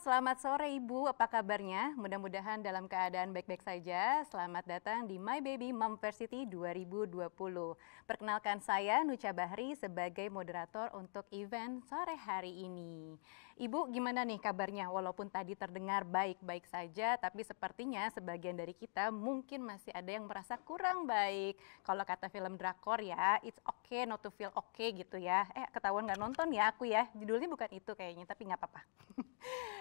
selamat sore Ibu, apa kabarnya? Mudah-mudahan dalam keadaan baik-baik saja. Selamat datang di My Baby Momversity 2020. Perkenalkan saya Nucha Bahri sebagai moderator untuk event sore hari ini. Ibu gimana nih kabarnya? Walaupun tadi terdengar baik-baik saja, tapi sepertinya sebagian dari kita mungkin masih ada yang merasa kurang baik. Kalau kata film drakor ya, it's okay not to feel okay gitu ya. Ketahuan nggak nonton ya aku ya, judulnya bukan itu kayaknya, tapi nggak apa-apa.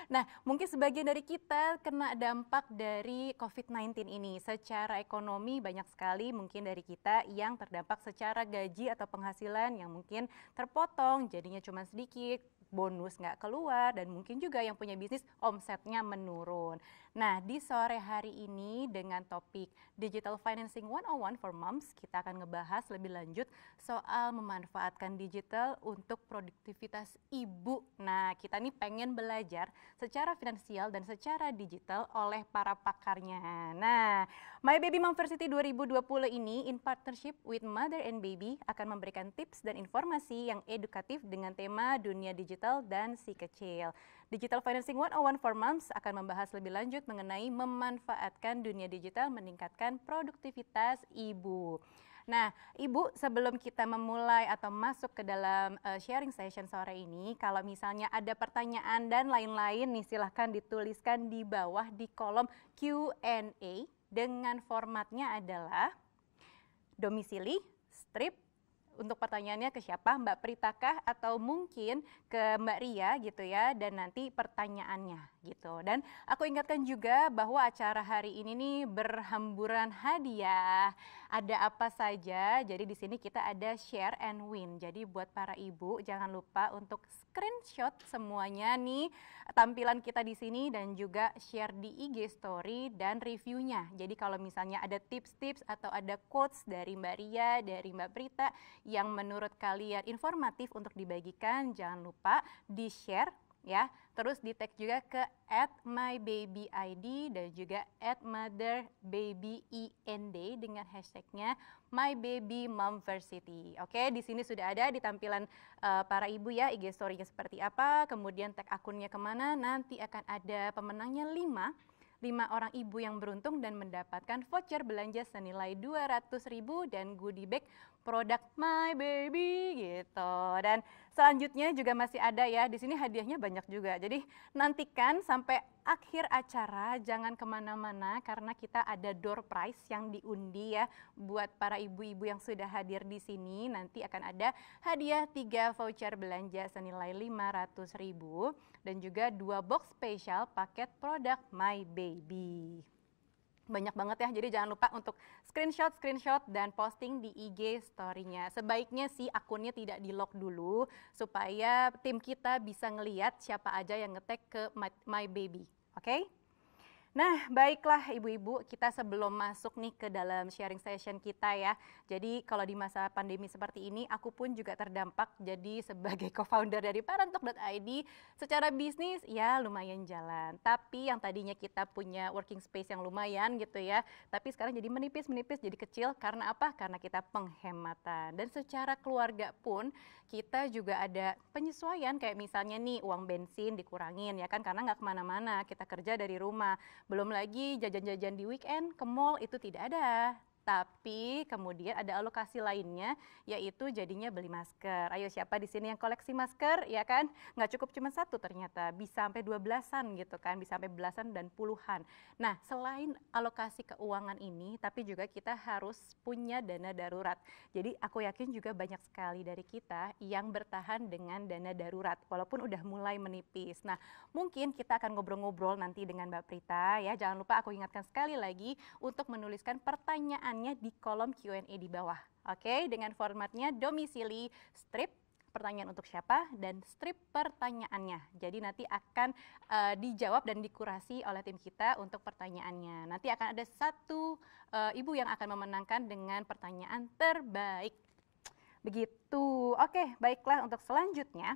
Nah, mungkin sebagian dari kita kena dampak dari COVID-19 ini. Secara ekonomi banyak sekali mungkin dari kita yang terdampak secara gaji atau penghasilan yang mungkin terpotong, jadinya cuma sedikit, bonus nggak keluar, dan mungkin juga yang punya bisnis omsetnya menurun. Nah, di sore hari ini dengan topik Digital Financing 101 for Moms, kita akan ngebahas lebih lanjut soal memanfaatkan digital untuk produktivitas ibu. Nah, kita nih pengen belajar secara finansial dan secara digital oleh para pakarnya. Nah, My Baby Momversity 2020 ini in partnership with Mother and Baby akan memberikan tips dan informasi yang edukatif dengan tema dunia digital dan si kecil. Digital Financing 101 for Moms akan membahas lebih lanjut mengenai memanfaatkan dunia digital meningkatkan produktivitas ibu. Nah, Ibu, sebelum kita memulai atau masuk ke dalam sharing session sore ini, kalau misalnya ada pertanyaan dan lain-lain nih, silahkan dituliskan di bawah di kolom Q&A dengan formatnya adalah domisili, strip. Untuk pertanyaannya ke siapa? Mbak Pritakah atau mungkin ke Mbak Ria gitu ya, dan nanti pertanyaannya gitu. Dan aku ingatkan juga bahwa acara hari ini nih berhamburan hadiah. Ada apa saja? Jadi di sini kita ada share and win. Jadi buat para ibu jangan lupa untuk screenshot semuanya nih tampilan kita di sini dan juga share di IG story dan reviewnya. Jadi kalau misalnya ada tips-tips atau ada quotes dari Mbak Ria, dari Mbak Prita yang menurut kalian informatif untuk dibagikan, jangan lupa di-share ya. Terus di-tag juga ke @mybabyid dan juga @motherbabyend dengan hashtagnya MyBabyMomversity. Oke, di sini sudah ada di tampilan para ibu ya, IG story-nya seperti apa, kemudian tag akunnya kemana, nanti akan ada pemenangnya 5 orang ibu yang beruntung dan mendapatkan voucher belanja senilai 200.000 dan goodie bag produk My Baby gitu. Dan selanjutnya juga masih ada ya, di sini hadiahnya banyak juga. Jadi nantikan sampai akhir acara, jangan kemana-mana karena kita ada door prize yang diundi ya buat para ibu-ibu yang sudah hadir di sini. Nanti akan ada hadiah 3 voucher belanja senilai 500.000 dan juga 2 box spesial paket produk My Baby. Banyak banget ya, jadi jangan lupa untuk screenshot dan posting di IG story-nya. Sebaiknya sih akunnya tidak di-lock dulu supaya tim kita bisa ngeliat siapa aja yang nge-tag ke My Baby. Oke? Nah, baiklah ibu-ibu, kita sebelum masuk nih ke dalam sharing session kita ya. Jadi kalau di masa pandemi seperti ini, aku pun juga terdampak jadi sebagai co-founder dari parentalk.id. Secara bisnis ya lumayan jalan, tapi yang tadinya kita punya working space yang lumayan gitu ya, tapi sekarang jadi menipis, jadi kecil. Karena apa? Karena kita penghematan. Dan secara keluarga pun kita juga ada penyesuaian, kayak misalnya nih uang bensin dikurangin ya kan, karena nggak kemana-mana, kita kerja dari rumah. Belum lagi jajan-jajan di weekend ke mall itu tidak ada. Tapi kemudian ada alokasi lainnya, yaitu jadinya beli masker. Ayo siapa di sini yang koleksi masker, ya kan? Nggak cukup cuma satu ternyata, bisa sampai 12-an gitu kan, bisa sampai belasan dan puluhan. Nah, selain alokasi keuangan ini, tapi juga kita harus punya dana darurat. Jadi aku yakin juga banyak sekali dari kita yang bertahan dengan dana darurat, walaupun udah mulai menipis. Nah, mungkin kita akan ngobrol-ngobrol nanti dengan Mbak Prita ya. Jangan lupa aku ingatkan sekali lagi untuk menuliskan pertanyaan di kolom Q&A di bawah. Oke, dengan formatnya domisili, strip, pertanyaan untuk siapa, dan strip pertanyaannya. Jadi nanti akan dijawab dan dikurasi oleh tim kita untuk pertanyaannya. Nanti akan ada satu ibu yang akan memenangkan dengan pertanyaan terbaik. Begitu. Oke, baiklah untuk selanjutnya.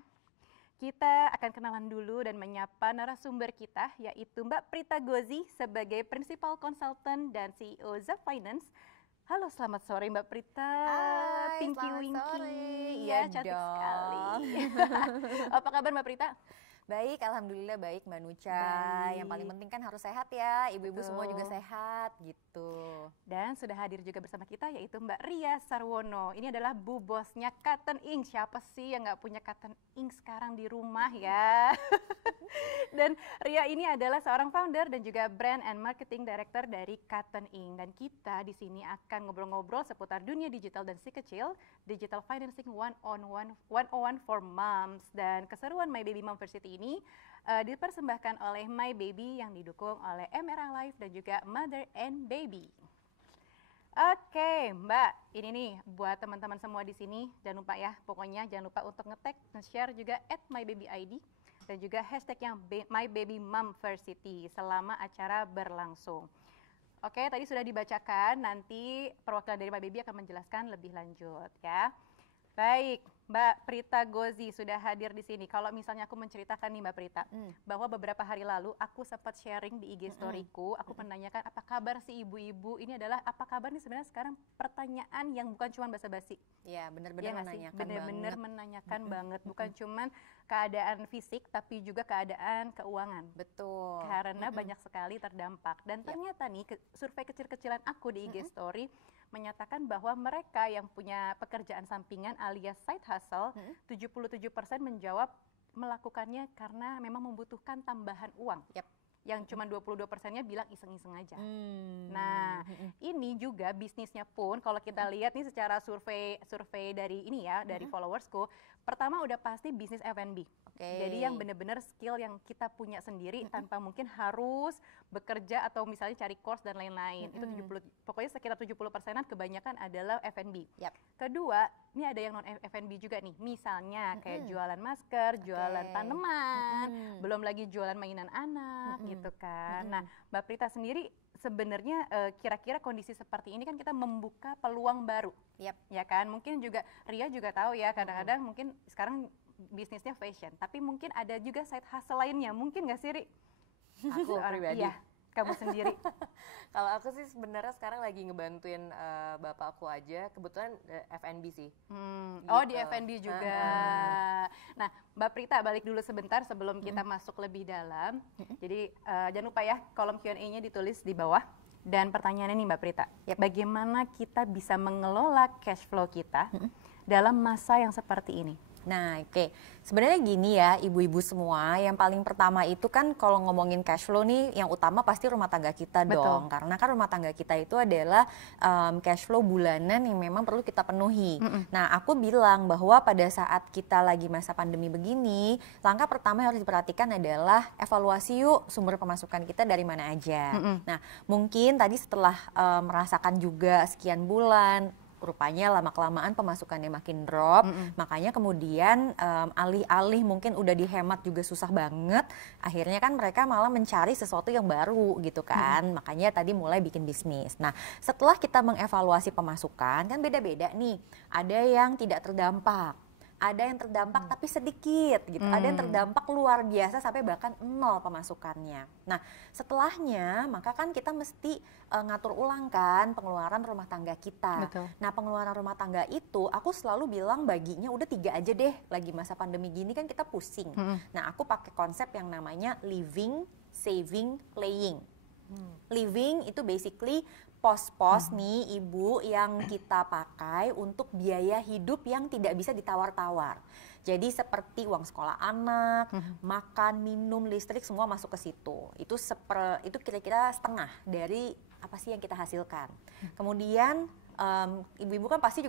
Kita akan kenalan dulu dan menyapa narasumber kita, yaitu Mbak Prita Gozi sebagai Principal Consultant dan CEO Zap Finance. Halo, selamat sore Mbak Prita. Hai, Pinky selamat Winky. sore. Iya, cantik sekali. Apa kabar Mbak Prita? Baik, alhamdulillah baik Mbak Nucha. Baik. Yang paling penting kan harus sehat ya, ibu-ibu Betul. semua juga sehat gitu. Dan sudah hadir juga bersama kita yaitu Mbak Ria Sarwono. Ini adalah bu bosnya Cotton Ink. Siapa sih yang nggak punya Cotton Ink sekarang di rumah ya? Dan Ria ini adalah seorang founder dan juga brand and marketing director dari Cotton Ink. Dan kita di sini akan ngobrol-ngobrol seputar dunia digital dan si kecil, digital financing 101 for moms. Dan keseruan My Baby Momversity ini dipersembahkan oleh My Baby yang didukung oleh MRA Life dan juga Mother and Baby. Oke, Mbak, ini nih buat teman-teman semua di sini, jangan lupa ya, pokoknya jangan lupa untuk nge-tag, nge-share juga @mybabyid dan juga hashtag yang MyBabyMomversity selama acara berlangsung. Oke, tadi sudah dibacakan, nanti perwakilan dari My Baby akan menjelaskan lebih lanjut ya. Baik, Mbak Prita Gozi sudah hadir di sini. Kalau misalnya aku menceritakan nih Mbak Prita, bahwa beberapa hari lalu aku sempat sharing di IG storyku, aku menanyakan apa kabar si ibu-ibu. Ini adalah apa kabar nih sebenarnya sekarang pertanyaan yang bukan cuma basa-basi. Ya, benar-benar menanyakan benar-benar banget. menanyakan banget, bukan cuman keadaan fisik tapi juga keadaan keuangan. Betul. Karena banyak sekali terdampak. Dan ternyata nih survei kecil-kecilan aku di IG story menyatakan bahwa mereka yang punya pekerjaan sampingan alias side hustle, 77% menjawab melakukannya karena memang membutuhkan tambahan uang. Yang cuma 22%-nya bilang iseng-iseng aja. Nah, ini juga bisnisnya pun kalau kita lihat nih secara survei dari ini ya, dari followersku, pertama udah pasti bisnis F&B. Jadi yang benar-benar skill yang kita punya sendiri tanpa mungkin harus bekerja atau misalnya cari course dan lain-lain. Itu 70, pokoknya sekitar 70%-an kebanyakan adalah F&B. Kedua, ini ada yang non F&B juga nih. Misalnya kayak jualan masker, jualan tanaman, belum lagi jualan mainan anak gitu kan. Nah, Mbak Prita sendiri sebenarnya kira-kira kondisi seperti ini kan kita membuka peluang baru. Ya kan? Mungkin juga Ria juga tahu ya, kadang-kadang mungkin sekarang bisnisnya fashion, tapi mungkin ada juga side hustle lainnya, mungkin nggak sih Ri? Aku pribadi. Iya, kamu sendiri. Kalau aku sih sebenarnya sekarang lagi ngebantuin bapakku aja, kebetulan F&B sih. Oh di F&B juga. Nah Mbak Prita balik dulu sebentar sebelum kita masuk lebih dalam. Jadi jangan lupa ya kolom Q&A-nya ditulis di bawah. Dan pertanyaannya nih Mbak Prita, bagaimana kita bisa mengelola cash flow kita dalam masa yang seperti ini? Nah, sebenarnya gini ya, ibu-ibu semua, yang paling pertama itu kan kalau ngomongin cash flow nih, yang utama pasti rumah tangga kita dong. Karena kan rumah tangga kita itu adalah cash flow bulanan yang memang perlu kita penuhi. Nah, aku bilang bahwa pada saat kita lagi masa pandemi begini, langkah pertama yang harus diperhatikan adalah evaluasi yuk sumber pemasukan kita dari mana aja. Nah, mungkin tadi setelah merasakan juga sekian bulan, rupanya lama-kelamaan pemasukannya makin drop, makanya kemudian alih-alih mungkin udah dihemat juga susah banget, akhirnya kan mereka malah mencari sesuatu yang baru gitu kan, makanya tadi mulai bikin bisnis. Nah setelah kita mengevaluasi pemasukan kan beda-beda nih, ada yang tidak terdampak, ada yang terdampak tapi sedikit gitu, ada yang terdampak luar biasa sampai bahkan 0 pemasukannya. Nah setelahnya maka kan kita mesti ngatur ulang kan pengeluaran rumah tangga kita. Nah pengeluaran rumah tangga itu aku selalu bilang baginya udah 3 aja deh, lagi masa pandemi gini kan kita pusing. Nah aku pakai konsep yang namanya living, saving, playing. Living itu basically pos-pos nih ibu yang kita pakai untuk biaya hidup yang tidak bisa ditawar-tawar. Jadi seperti uang sekolah anak, makan, minum, listrik semua masuk ke situ. Itu kira-kira setengah dari apa sih yang kita hasilkan. Kemudian ibu-ibu kan pasti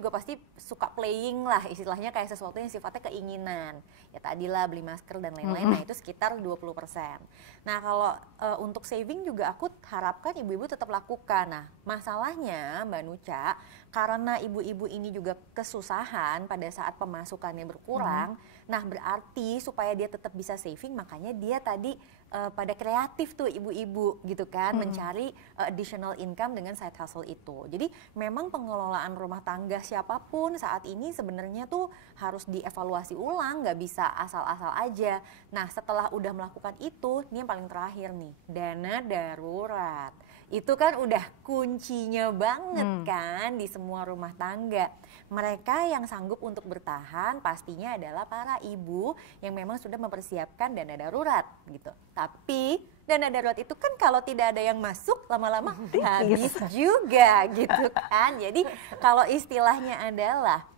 suka playing lah, istilahnya kayak sesuatu yang sifatnya keinginan. Ya tadilah beli masker dan lain-lain, nah itu sekitar 20%. Nah kalau untuk saving juga aku harapkan ibu-ibu tetap lakukan. Nah masalahnya Mbak Nucha, karena ibu-ibu ini juga kesusahan pada saat pemasukannya berkurang, nah berarti supaya dia tetap bisa saving, makanya dia tadi pada kreatif tuh ibu-ibu gitu kan, mencari additional income dengan side hustle itu. Jadi memang pengelolaan rumah tangga siapapun saat ini sebenarnya tuh harus dievaluasi ulang, nggak bisa asal-asal aja. Nah setelah udah melakukan itu, ini yang paling terakhir nih, dana darurat. Itu kan udah kuncinya banget kan di semua rumah tangga. Mereka yang sanggup untuk bertahan pastinya adalah para ibu yang memang sudah mempersiapkan dana darurat gitu. Tapi dana darurat itu kan kalau tidak ada yang masuk lama-lama habis juga gitu kan. Jadi kalau istilahnya adalah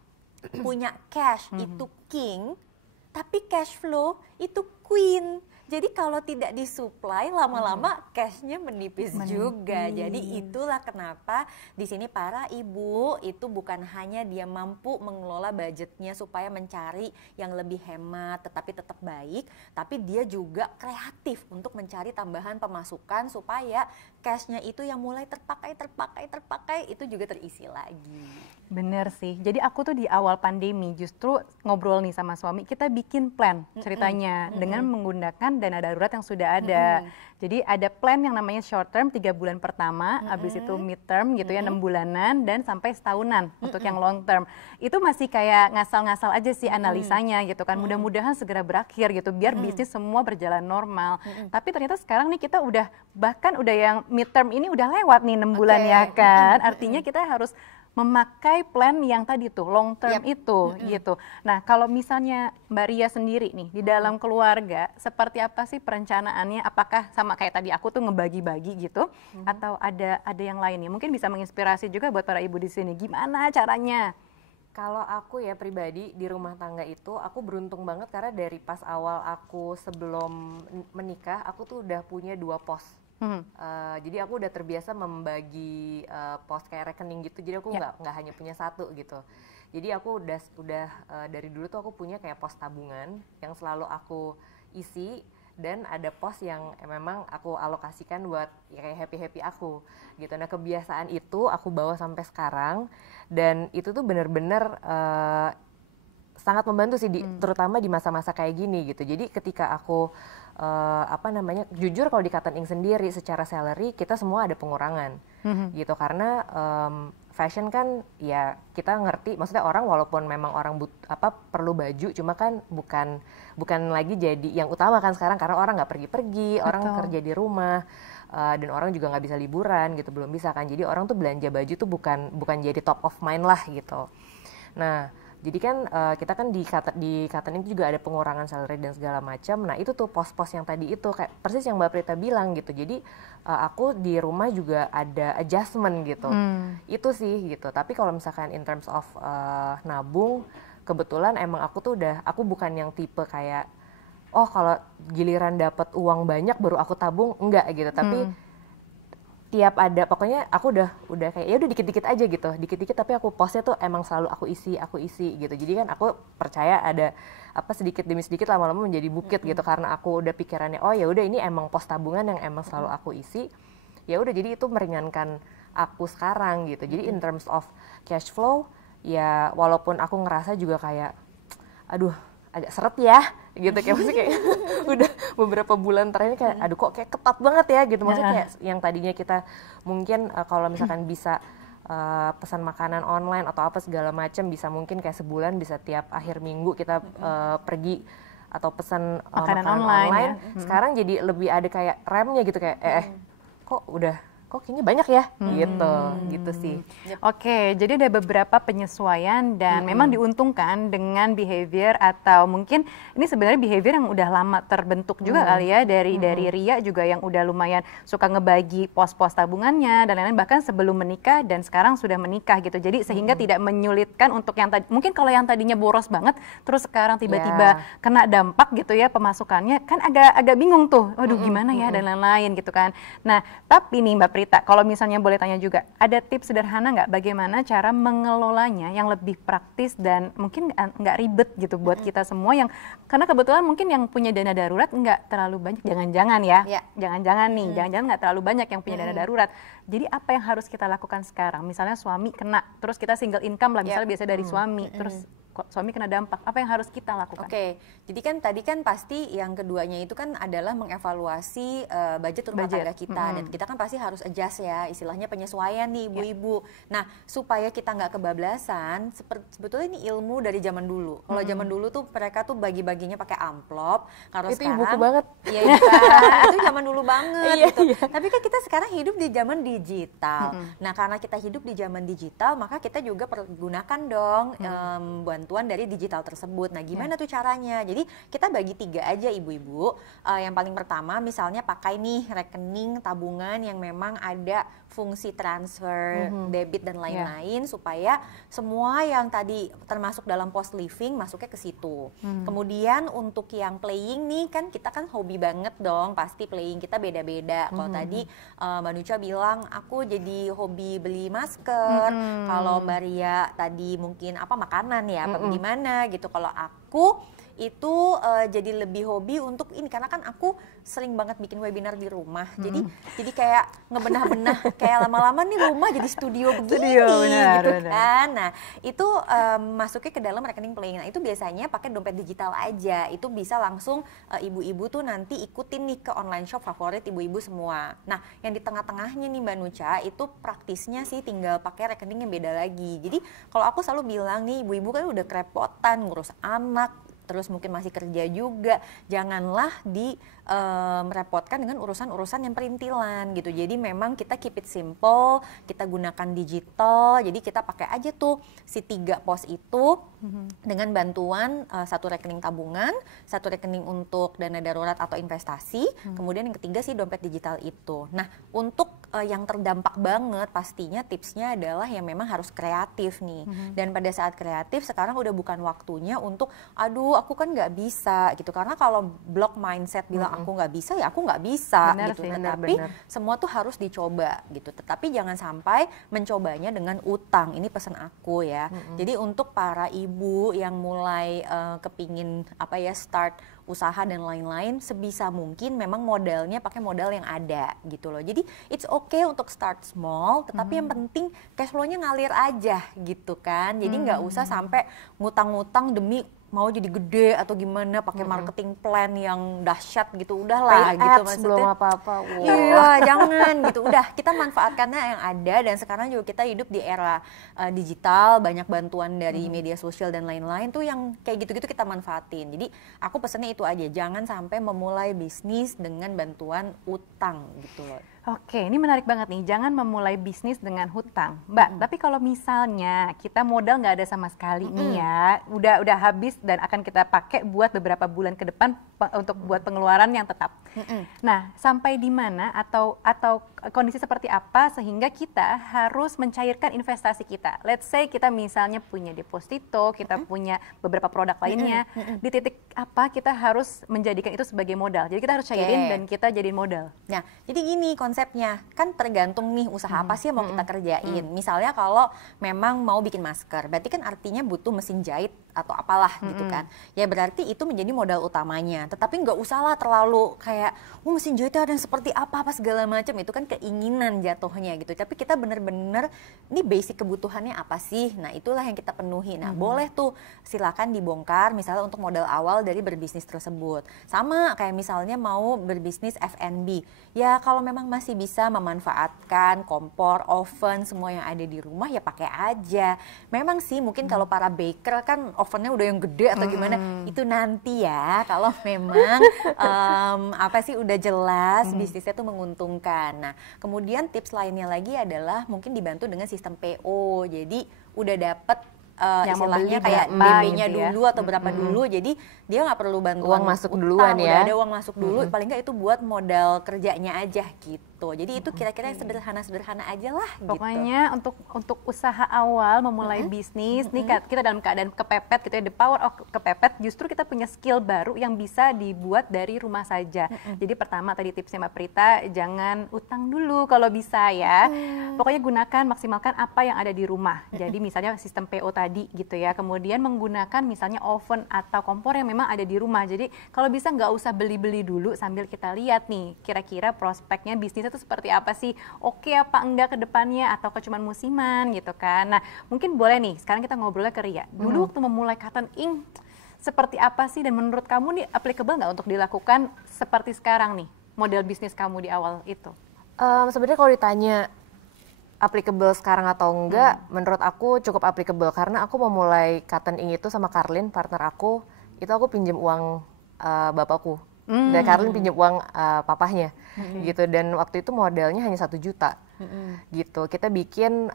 punya cash itu king, tapi cash flow itu queen. Jadi kalau tidak disuplai lama-lama cashnya menipis juga. Jadi itulah kenapa di sini para ibu itu bukan hanya dia mampu mengelola budgetnya supaya mencari yang lebih hemat tetapi tetap baik, tapi dia juga kreatif untuk mencari tambahan pemasukan supaya cashnya itu yang mulai terpakai itu juga terisi lagi. Bener sih, jadi aku tuh di awal pandemi justru ngobrol nih sama suami, kita bikin plan ceritanya dengan menggunakan dana darurat yang sudah ada. Jadi ada plan yang namanya short term 3 bulan pertama, habis itu mid term gitu ya 6 bulanan dan sampai setahunan untuk yang long term. Itu masih kayak ngasal-ngasal aja sih analisanya gitu kan. Mudah-mudahan segera berakhir gitu biar bisnis semua berjalan normal. Tapi ternyata sekarang nih kita udah bahkan udah yang mid term ini udah lewat nih 6 bulan ya kan. Artinya kita harus memakai plan yang tadi tuh long term itu gitu. Nah kalau misalnya Mbak Ria sendiri nih di dalam keluarga seperti apa sih perencanaannya? Apakah sama kayak tadi aku tuh ngebagi-bagi gitu atau ada yang lain nih? Mungkin bisa menginspirasi juga buat para ibu di sini. Gimana caranya? Kalau aku ya pribadi di rumah tangga itu aku beruntung banget karena dari pas awal aku sebelum menikah aku tuh udah punya 2 pos. Jadi aku udah terbiasa membagi pos kayak rekening gitu. Jadi aku nggak hanya punya satu gitu. Jadi aku udah dari dulu tuh aku punya kayak pos tabungan yang selalu aku isi dan ada pos yang memang aku alokasikan buat ya kayak happy aku gitu. Nah kebiasaan itu aku bawa sampai sekarang dan itu tuh benar-benar sangat membantu sih terutama di masa-masa kayak gini gitu. Jadi ketika aku jujur kalau di Cotton Ink sendiri secara salary kita semua ada pengurangan gitu karena fashion kan ya kita ngerti maksudnya orang walaupun memang orang perlu baju cuma kan bukan lagi jadi yang utama kan sekarang karena orang nggak pergi-pergi, orang kerja di rumah dan orang juga nggak bisa liburan gitu belum bisa kan. Jadi orang tuh belanja baju tuh bukan jadi top of mind lah gitu. Nah jadi kan kita kan di Cotton Ink juga ada pengurangan salary dan segala macam. Nah itu tuh pos-pos yang tadi itu kayak persis yang Mbak Prita bilang gitu. Jadi aku di rumah juga ada adjustment gitu. Itu sih gitu. Tapi kalau misalkan in terms of nabung, kebetulan emang aku bukan yang tipe kayak kalau giliran dapat uang banyak baru aku tabung, enggak gitu. Tapi tiap ada pokoknya aku udah kayak ya udah dikit-dikit aja gitu, dikit-dikit tapi aku posnya tuh emang selalu aku isi gitu. Jadi kan aku percaya ada sedikit demi sedikit lama-lama menjadi bukit gitu karena aku udah pikirannya ya udah ini emang pos tabungan yang emang selalu aku isi. Ya udah jadi itu meringankan aku sekarang gitu. Jadi in terms of cash flow ya walaupun aku ngerasa juga kayak aduh agak seret ya gitu kayak maksudnya kayak udah beberapa bulan terakhir kayak aduh kok kayak ketat banget ya gitu maksudnya kayak yang tadinya kita mungkin kalau misalkan bisa pesan makanan online atau apa segala macam bisa mungkin kayak sebulan bisa tiap akhir minggu kita pergi atau pesan makanan online ya. Sekarang jadi lebih ada kayak remnya gitu kayak kok kayaknya banyak ya gitu sih. Oke, jadi ada beberapa penyesuaian dan memang diuntungkan dengan behavior atau mungkin ini sebenarnya behavior yang udah lama terbentuk juga kali ya dari Ria juga yang udah lumayan suka ngebagi pos-pos tabungannya dan lain-lain bahkan sebelum menikah dan sekarang sudah menikah gitu. Jadi sehingga tidak menyulitkan untuk yang tadi mungkin kalau yang tadinya boros banget terus sekarang tiba-tiba kena dampak gitu ya pemasukannya kan agak bingung tuh. Waduh gimana ya dan lain-lain gitu kan. Nah, tapi nih Mbak Prita, kalau misalnya boleh tanya juga, ada tips sederhana nggak bagaimana cara mengelolanya yang lebih praktis dan mungkin nggak ribet gitu buat kita semua yang, karena kebetulan mungkin yang punya dana darurat nggak terlalu banyak, jangan-jangan jangan-jangan nggak terlalu banyak yang punya dana darurat. Jadi apa yang harus kita lakukan sekarang? Misalnya suami kena, terus kita single income lah, misalnya biasa dari suami, terus suami kena dampak, apa yang harus kita lakukan? Oke, jadi kan tadi kan pasti yang keduanya itu kan adalah mengevaluasi budget rumah tangga kita, dan kita kan pasti harus adjust ya, istilahnya penyesuaian nih ibu-ibu. Nah, supaya kita nggak kebablasan, sebetulnya ini ilmu dari zaman dulu. Kalau zaman dulu tuh mereka tuh bagi-baginya pakai amplop, kalau itu sekarang ibuku banget. Iya, kan? Itu zaman dulu banget gitu. Tapi kan kita sekarang hidup di zaman digital. Nah, karena kita hidup di zaman digital, maka kita juga pergunakan dong bantuan dari digital tersebut. Nah, gimana tuh caranya? Jadi kita bagi 3 aja ibu-ibu. Yang paling pertama misalnya pakai nih rekening tabungan yang memang ada fungsi transfer, debit dan lain-lain, supaya semua yang tadi termasuk dalam pos living masuknya ke situ. Kemudian untuk yang playing nih, kan kita kan hobi banget dong, pasti playing kita beda-beda. Kalau tadi Mbak Nucha bilang aku jadi hobi beli masker, kalau Mbak Ria tadi mungkin apa makanan ya, di mana gitu. Kalau aku itu jadi lebih hobi untuk ini, karena kan aku sering banget bikin webinar di rumah, jadi kayak ngebenah-benah, kayak lama-lama nih rumah jadi studio begini gitu kan. Nah itu masuknya ke dalam rekening playing. Nah itu biasanya pakai dompet digital aja, itu bisa langsung ibu-ibu tuh nanti ikutin nih ke online shop favorit ibu-ibu semua. Nah yang di tengah-tengahnya nih Mbak Nucha, itu praktisnya sih tinggal pakai rekening yang beda lagi. Jadi kalau aku selalu bilang nih, ibu-ibu kan udah kerepotan ngurus anak, terus mungkin masih kerja juga, janganlah merepotkan dengan urusan-urusan yang perintilan gitu. Jadi memang kita keep it simple, kita gunakan digital, jadi kita pakai aja tuh si 3 pos itu dengan bantuan 1 rekening tabungan, 1 rekening untuk dana darurat atau investasi, kemudian yang ketiga sih dompet digital itu. Nah untuk yang terdampak banget pastinya tipsnya adalah yang memang harus kreatif nih. Dan pada saat kreatif sekarang udah bukan waktunya untuk aduh aku kan nggak bisa gitu, karena kalau block mindset bilang aku nggak bisa ya aku nggak bisa gitu. Tapi semua tuh harus dicoba gitu, tetapi jangan sampai mencobanya dengan utang. Ini pesan aku ya. Jadi untuk para ibu yang mulai kepingin apa ya start usaha dan lain-lain, sebisa mungkin memang modalnya pakai modal yang ada gitu loh. Jadi it's okay untuk start small, tetapi yang penting cash flow-nya ngalir aja gitu kan. Jadi nggak usah sampai ngutang-ngutang demi mau jadi gede atau gimana, pakai marketing plan yang dahsyat gitu, udahlah gitu maksudnya. Belum apa-apa. Iya, jangan gitu. Udah, kita manfaatkannya yang ada, dan sekarang juga kita hidup di era digital, banyak bantuan dari media sosial dan lain-lain tuh yang kayak gitu-gitu kita manfaatin. Jadi aku pesannya itu aja, jangan sampai memulai bisnis dengan bantuan utang gitu loh. Oke, ini menarik banget nih. Jangan memulai bisnis dengan hutang, Mbak. Tapi kalau misalnya kita modal nggak ada sama sekali nih ya, udah habis dan akan kita pakai buat beberapa bulan ke depan untuk buat pengeluaran yang tetap. Nah, sampai di mana atau kondisi seperti apa sehingga kita harus mencairkan investasi kita? Let's say kita misalnya punya deposito, kita punya beberapa produk lainnya. Di titik apa kita harus menjadikan itu sebagai modal? Jadi kita harus cairin dan kita jadiin modal. Nah, jadi gini konsepnya, kan tergantung nih usaha apa sih yang mau kita kerjain. Misalnya kalau memang mau bikin masker, berarti kan artinya butuh mesin jahit atau apalah gitu kan. Ya berarti itu menjadi modal utamanya. Tetapi nggak usahlah terlalu kayak, mesin jahitnya ada yang seperti apa segala macam. Itu kan keinginan jatuhnya gitu. Tapi kita bener-bener, ini basic kebutuhannya apa sih? Nah itulah yang kita penuhi. Nah boleh tuh silakan dibongkar misalnya untuk modal awal dari berbisnis tersebut. Sama kayak misalnya mau berbisnis F&B. Ya kalau memang masih bisa memanfaatkan kompor, oven, semua yang ada di rumah ya pakai aja. Memang sih mungkin kalau para baker kan ovennya udah yang gede atau gimana, itu nanti ya kalau memang apa sih udah jelas bisnisnya tuh menguntungkan. Nah kemudian tips lainnya lagi adalah mungkin dibantu dengan sistem PO. Jadi udah dapet istilahnya kayak DP-nya gitu dulu atau berapa dulu, jadi dia nggak perlu bantuan uang masuk duluan ya, udah ada uang masuk dulu, paling nggak itu buat modal kerjanya aja gitu. Jadi itu kira-kira yang sederhana-sederhana aja lah. Pokoknya gitu. untuk usaha awal memulai bisnis, nih kita dalam keadaan kepepet gitu ya, the power of kepepet, justru kita punya skill baru yang bisa dibuat dari rumah saja. Jadi pertama tadi tipsnya Mbak Prita, jangan utang dulu kalau bisa ya. Pokoknya gunakan, maksimalkan apa yang ada di rumah. Jadi misalnya sistem PO tadi gitu ya, kemudian menggunakan misalnya oven atau kompor yang memang ada di rumah. Jadi kalau bisa nggak usah beli-beli dulu, sambil kita lihat nih kira-kira prospeknya bisnis bisnis itu seperti apa sih? Oke apa enggak ke depannya atau cuma musiman gitu kan. Nah, mungkin boleh nih sekarang kita ngobrolnya ke Ria. Dulu waktu memulai Cotton Ink seperti apa sih dan menurut kamu nih applicable nggak untuk dilakukan seperti sekarang nih model bisnis kamu di awal itu? Sebenarnya kalau ditanya applicable sekarang atau enggak, menurut aku cukup applicable karena aku memulai Cotton Ink itu sama Karlin, partner aku, itu aku pinjam uang bapakku. Dan Karlin pinjam uang papahnya gitu, dan waktu itu modalnya hanya 1 juta gitu. Kita bikin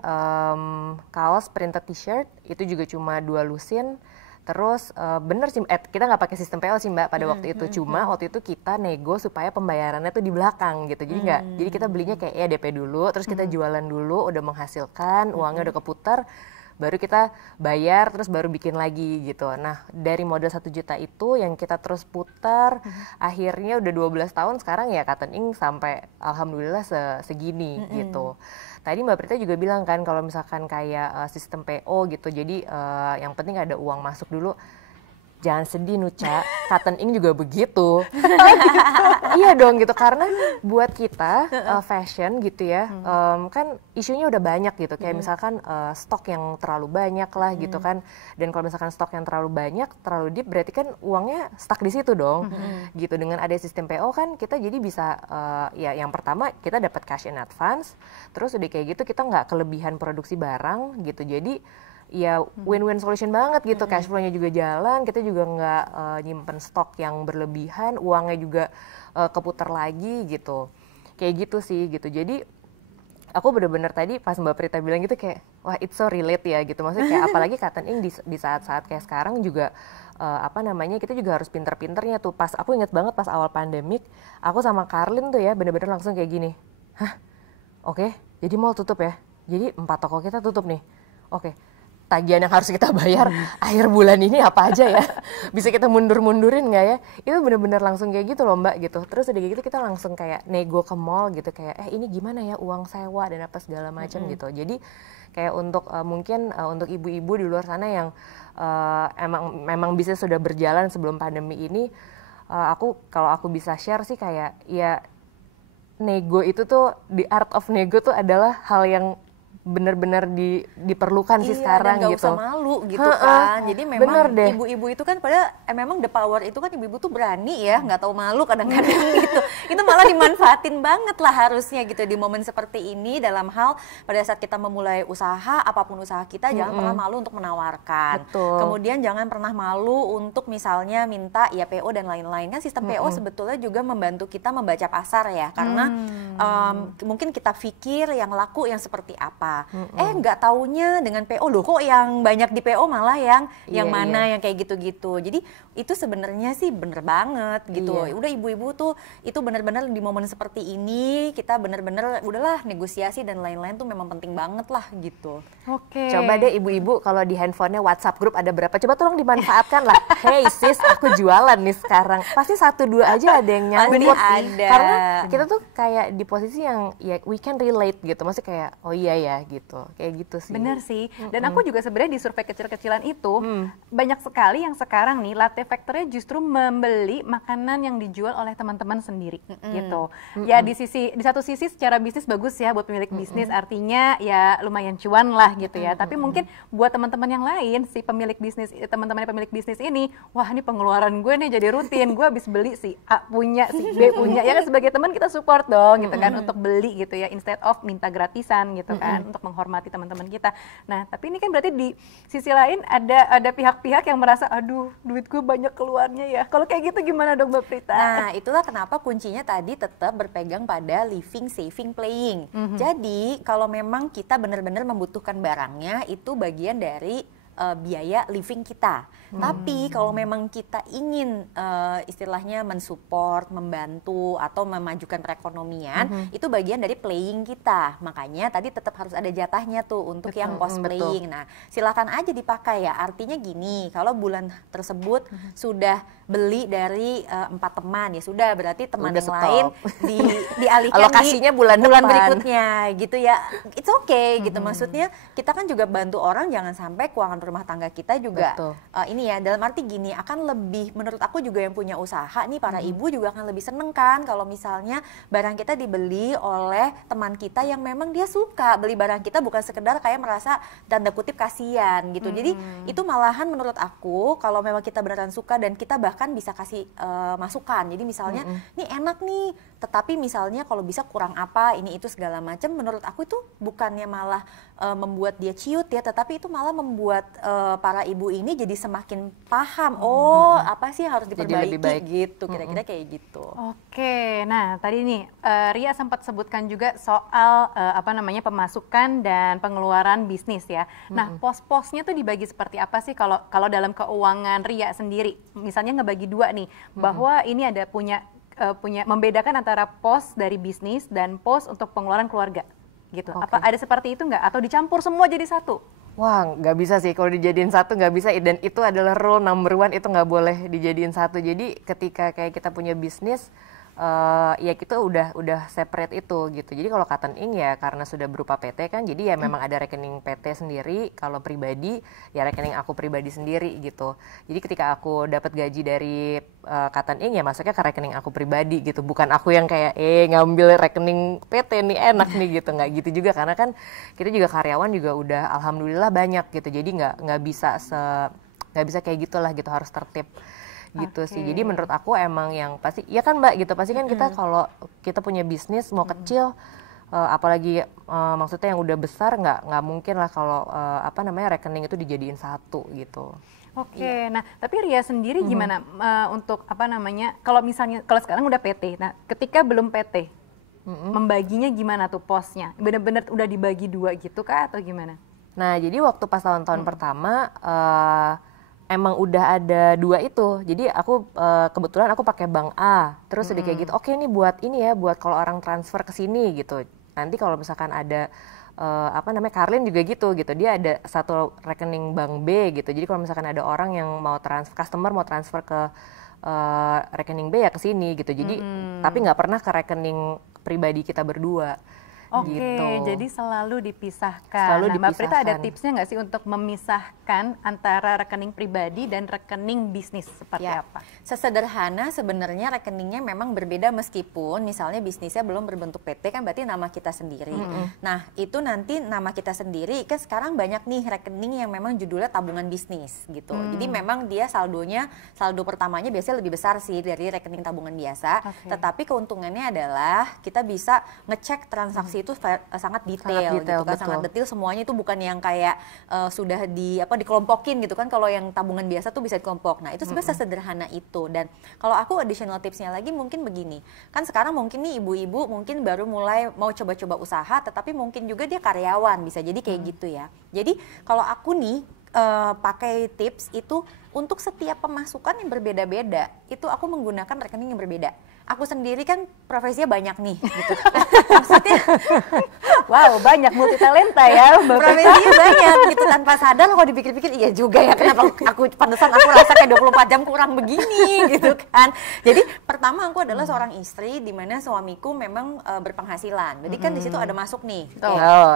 kaos printed t-shirt itu juga cuma 2 lusin. Terus bener sih, kita nggak pakai sistem PO sih Mbak pada waktu itu, cuma waktu itu kita nego supaya pembayarannya tuh di belakang gitu. Jadi kita belinya kayak ya DP dulu, terus kita jualan dulu, udah menghasilkan, uangnya udah keputar, baru kita bayar, terus baru bikin lagi gitu. Nah dari modal 1 juta itu yang kita terus putar, akhirnya udah 12 tahun sekarang ya Cotton Ink sampai alhamdulillah segini gitu. Tadi Mbak Prita juga bilang kan kalau misalkan kayak sistem PO gitu, jadi yang penting ada uang masuk dulu. Jangan sedih Nucha, Cotton Ink juga begitu. Iya dong gitu, karena buat kita fashion gitu ya, kan isunya udah banyak gitu. Kayak misalkan stok yang terlalu banyak lah gitu kan. Dan kalau misalkan stok yang terlalu banyak, terlalu deep, berarti kan uangnya stuck di situ dong. Gitu, dengan ada sistem PO kan kita jadi bisa, ya yang pertama kita dapat cash in advance. Terus udah kayak gitu kita nggak kelebihan produksi barang gitu. Jadi ya win-win solution banget gitu, cash flow-nya juga jalan, kita juga nggak nyimpen stok yang berlebihan, uangnya juga keputar lagi gitu, kayak gitu sih gitu. Jadi aku bener-bener tadi pas Mbak Prita bilang gitu kayak wah it's so relate ya gitu, maksudnya kayak apalagi Cotton Ink di saat-saat kayak sekarang juga kita juga harus pinter-pinternya tuh. Pas aku inget banget pas awal pandemik, aku sama Karlin tuh ya bener-bener langsung kayak gini, oke, jadi mall tutup ya, jadi 4 toko kita tutup nih, oke. Tagihan yang harus kita bayar akhir bulan ini apa aja ya, bisa kita mundur-mundurin nggak ya, itu bener-bener langsung kayak gitu loh Mbak gitu. Terus udah kayak gitu kita langsung kayak nego ke mall gitu, kayak ini gimana ya uang sewa dan apa segala macam gitu. Jadi kayak untuk mungkin untuk ibu-ibu di luar sana yang memang bisnis sudah berjalan sebelum pandemi ini, kalau aku bisa share sih kayak ya nego itu tuh, the art of nego tuh adalah hal yang benar-benar diperlukan sih sekarang dan gitu. Gak usah malu gitu kan. Jadi memang ibu-ibu itu kan pada memang the power itu kan ibu-ibu tuh berani ya, nggak tahu malu kadang-kadang gitu. Itu malah dimanfaatin banget lah harusnya gitu di momen seperti ini, dalam hal pada saat kita memulai usaha, apapun usaha kita jangan pernah malu untuk menawarkan. Betul. Kemudian jangan pernah malu untuk misalnya minta ya PO dan lain-lain. Kan sistem PO sebetulnya juga membantu kita membaca pasar ya, karena mungkin kita pikir yang laku yang seperti apa. Nggak taunya dengan PO loh kok yang banyak di PO malah yang mana yang kayak gitu-gitu. Jadi itu sebenarnya sih bener banget gitu. Udah ibu-ibu tuh itu bener-bener di momen seperti ini kita bener-bener udahlah negosiasi dan lain-lain tuh memang penting banget lah gitu. Oke. Coba deh ibu-ibu kalau di handphonenya WhatsApp grup ada berapa, coba tolong dimanfaatkan lah. Hey sis, aku jualan nih sekarang. Pasti 1-2 aja ada yang nyangkut. Karena kita tuh kayak di posisi yang ya we can relate gitu. Maksudnya kayak oh iya ya gitu, kayak gitu sih. Bener sih, dan aku juga sebenarnya di survei kecil-kecilan itu banyak sekali yang sekarang nih latte factory justru membeli makanan yang dijual oleh teman-teman sendiri gitu. Ya di satu sisi secara bisnis bagus ya buat pemilik bisnis, artinya ya lumayan cuan lah gitu ya. Tapi mungkin buat teman-teman yang lain, si pemilik bisnis, teman-temannya pemilik bisnis ini, wah ini pengeluaran gue nih jadi rutin, gue habis beli si A punya, si B punya, ya kan sebagai teman kita support dong gitu kan untuk beli gitu ya, instead of minta gratisan gitu kan. Untuk menghormati teman-teman kita. Nah, tapi ini kan berarti di sisi lain ada pihak-pihak yang merasa, aduh, duit gue banyak keluarnya ya. Kalau kayak gitu gimana dong Mbak Prita? Nah, itulah kenapa kuncinya tadi tetap berpegang pada living, saving, playing. Jadi, kalau memang kita benar-benar membutuhkan barangnya, itu bagian dari biaya living kita. Tapi kalau memang kita ingin istilahnya mensupport, membantu atau memajukan perekonomian, itu bagian dari playing kita. Makanya tadi tetap harus ada jatahnya tuh untuk yang post playing. Nah, silakan aja dipakai ya. Artinya gini, kalau bulan tersebut sudah beli dari 4 teman, ya sudah berarti teman yang lain dialihkan alokasinya bulan berikutnya gitu ya. It's okay gitu. Maksudnya kita kan juga bantu orang, jangan sampai keuangan rumah tangga kita juga ini ya, dalam arti gini, akan lebih, menurut aku juga yang punya usaha nih, para ibu juga akan lebih seneng kan kalau misalnya barang kita dibeli oleh teman kita yang memang dia suka beli barang kita, bukan sekedar kayak merasa tanda kutip kasihan gitu. Jadi itu malahan menurut aku kalau memang kita beneran suka dan kita bahkan bisa kasih masukan. Jadi misalnya ini enak nih, tetapi misalnya kalau bisa kurang apa, ini itu segala macam, menurut aku itu bukannya malah membuat dia ciut ya, tetapi itu malah membuat para ibu ini jadi semakin paham, apa sih yang harus diperbaiki gitu, kira-kira kayak gitu. Oke, nah tadi nih Ria sempat sebutkan juga soal pemasukan dan pengeluaran bisnis ya. Nah, pos-posnya tuh dibagi seperti apa sih kalau dalam keuangan Ria sendiri? Misalnya ngebagi dua nih, bahwa ini ada punya membedakan antara pos dari bisnis dan pos untuk pengeluaran keluarga gitu. Apa ada seperti itu nggak? Atau dicampur semua jadi satu? Wah, nggak bisa sih, kalau dijadiin satu nggak bisa, dan itu adalah rule number one, itu nggak boleh dijadiin satu. Jadi ketika kayak kita punya bisnis, ya kita udah separate itu gitu. Jadi kalau Cotton Ink ya karena sudah berupa PT kan, jadi ya memang ada rekening PT sendiri. Kalau pribadi ya rekening aku pribadi sendiri gitu. Jadi ketika aku dapat gaji dari Cotton Ink ya masuknya ke rekening aku pribadi gitu. Bukan aku yang kayak ngambil rekening PT nih enak nih gitu, nggak gitu juga, karena kan kita juga karyawan juga udah alhamdulillah banyak gitu. Jadi nggak bisa kayak gitulah gitu, harus tertib gitu sih. Jadi menurut aku emang yang pasti, ya kan Mbak gitu, pasti kan kita kalau kita punya bisnis mau kecil, apalagi maksudnya yang udah besar, nggak mungkin lah kalau rekening itu dijadiin satu gitu. Oke, nah tapi Ria sendiri gimana untuk kalau misalnya kalau sekarang udah PT, nah ketika belum PT, membaginya gimana tuh posnya? Bener-bener udah dibagi dua gitu kah atau gimana? Nah jadi waktu pas tahun-tahun pertama emang udah ada dua itu. Jadi aku kebetulan aku pakai bank A. Terus udah kayak gitu, oke nih buat ini ya, buat kalau orang transfer ke sini gitu. Nanti kalau misalkan ada Karlin juga gitu. Dia ada satu rekening bank B gitu. Jadi kalau misalkan ada orang yang mau customer mau transfer ke rekening B ya ke sini gitu. Jadi tapi nggak pernah ke rekening pribadi kita berdua. Oke, gitu. Jadi selalu dipisahkan. Nah, Mbak Prita ada tipsnya nggak sih untuk memisahkan antara rekening pribadi dan rekening bisnis seperti apa? Sesederhana sebenarnya rekeningnya memang berbeda, meskipun misalnya bisnisnya belum berbentuk PT kan berarti nama kita sendiri. Nah itu nanti nama kita sendiri kan sekarang banyak nih rekening yang memang judulnya tabungan bisnis gitu. Jadi memang dia saldo pertamanya biasanya lebih besar sih dari rekening tabungan biasa. Tetapi keuntungannya adalah kita bisa ngecek transaksi itu sangat detail gitu kan, sangat detail semuanya, itu bukan yang kayak sudah dikelompokin gitu kan. Kalau yang tabungan biasa tuh bisa dikelompok. Nah itu sebenarnya sederhana itu. Dan kalau aku additional tipsnya lagi mungkin begini, kan sekarang mungkin nih ibu-ibu mungkin baru mulai mau coba-coba usaha, tetapi mungkin juga dia karyawan, bisa jadi kayak gitu ya. Jadi kalau aku nih pakai tips itu untuk setiap pemasukan yang berbeda-beda, itu aku menggunakan rekening yang berbeda. Aku sendiri kan profesinya banyak nih gitu. Maksudnya wow, banyak multi talenta ya. Profesinya banyak gitu, tanpa sadar kalau dipikir-pikir iya juga ya, kenapa pantesan aku rasa kayak 24 jam kurang begini gitu kan. Jadi pertama aku adalah seorang istri di mana suamiku memang berpenghasilan. Jadi kan di situ ada masuk nih.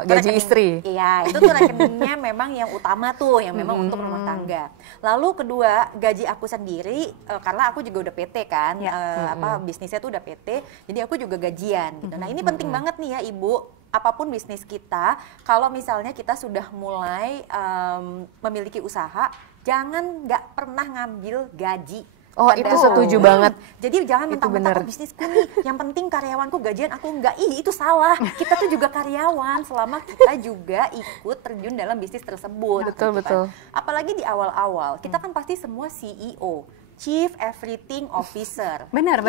Gaji istri. Iya, itu tuh rekeningnya memang yang utama tuh, yang memang untuk rumah tangga. Lalu kedua, gaji aku sendiri karena aku juga udah PT kan, bisnisnya tuh udah PT, jadi aku juga gajian gitu. Nah ini penting banget nih ya Ibu, apapun bisnis kita, kalau misalnya kita sudah mulai memiliki usaha, jangan nggak pernah ngambil gaji. Itu setuju banget. Jadi jangan mentang-mentang aku bisnisku nih, yang penting karyawanku gajian, aku enggak. Itu salah. Kita tuh juga karyawan selama kita juga ikut terjun dalam bisnis tersebut. Betul, betul. Apalagi di awal-awal, kita kan pasti semua CEO, Chief Everything Officer. Benar.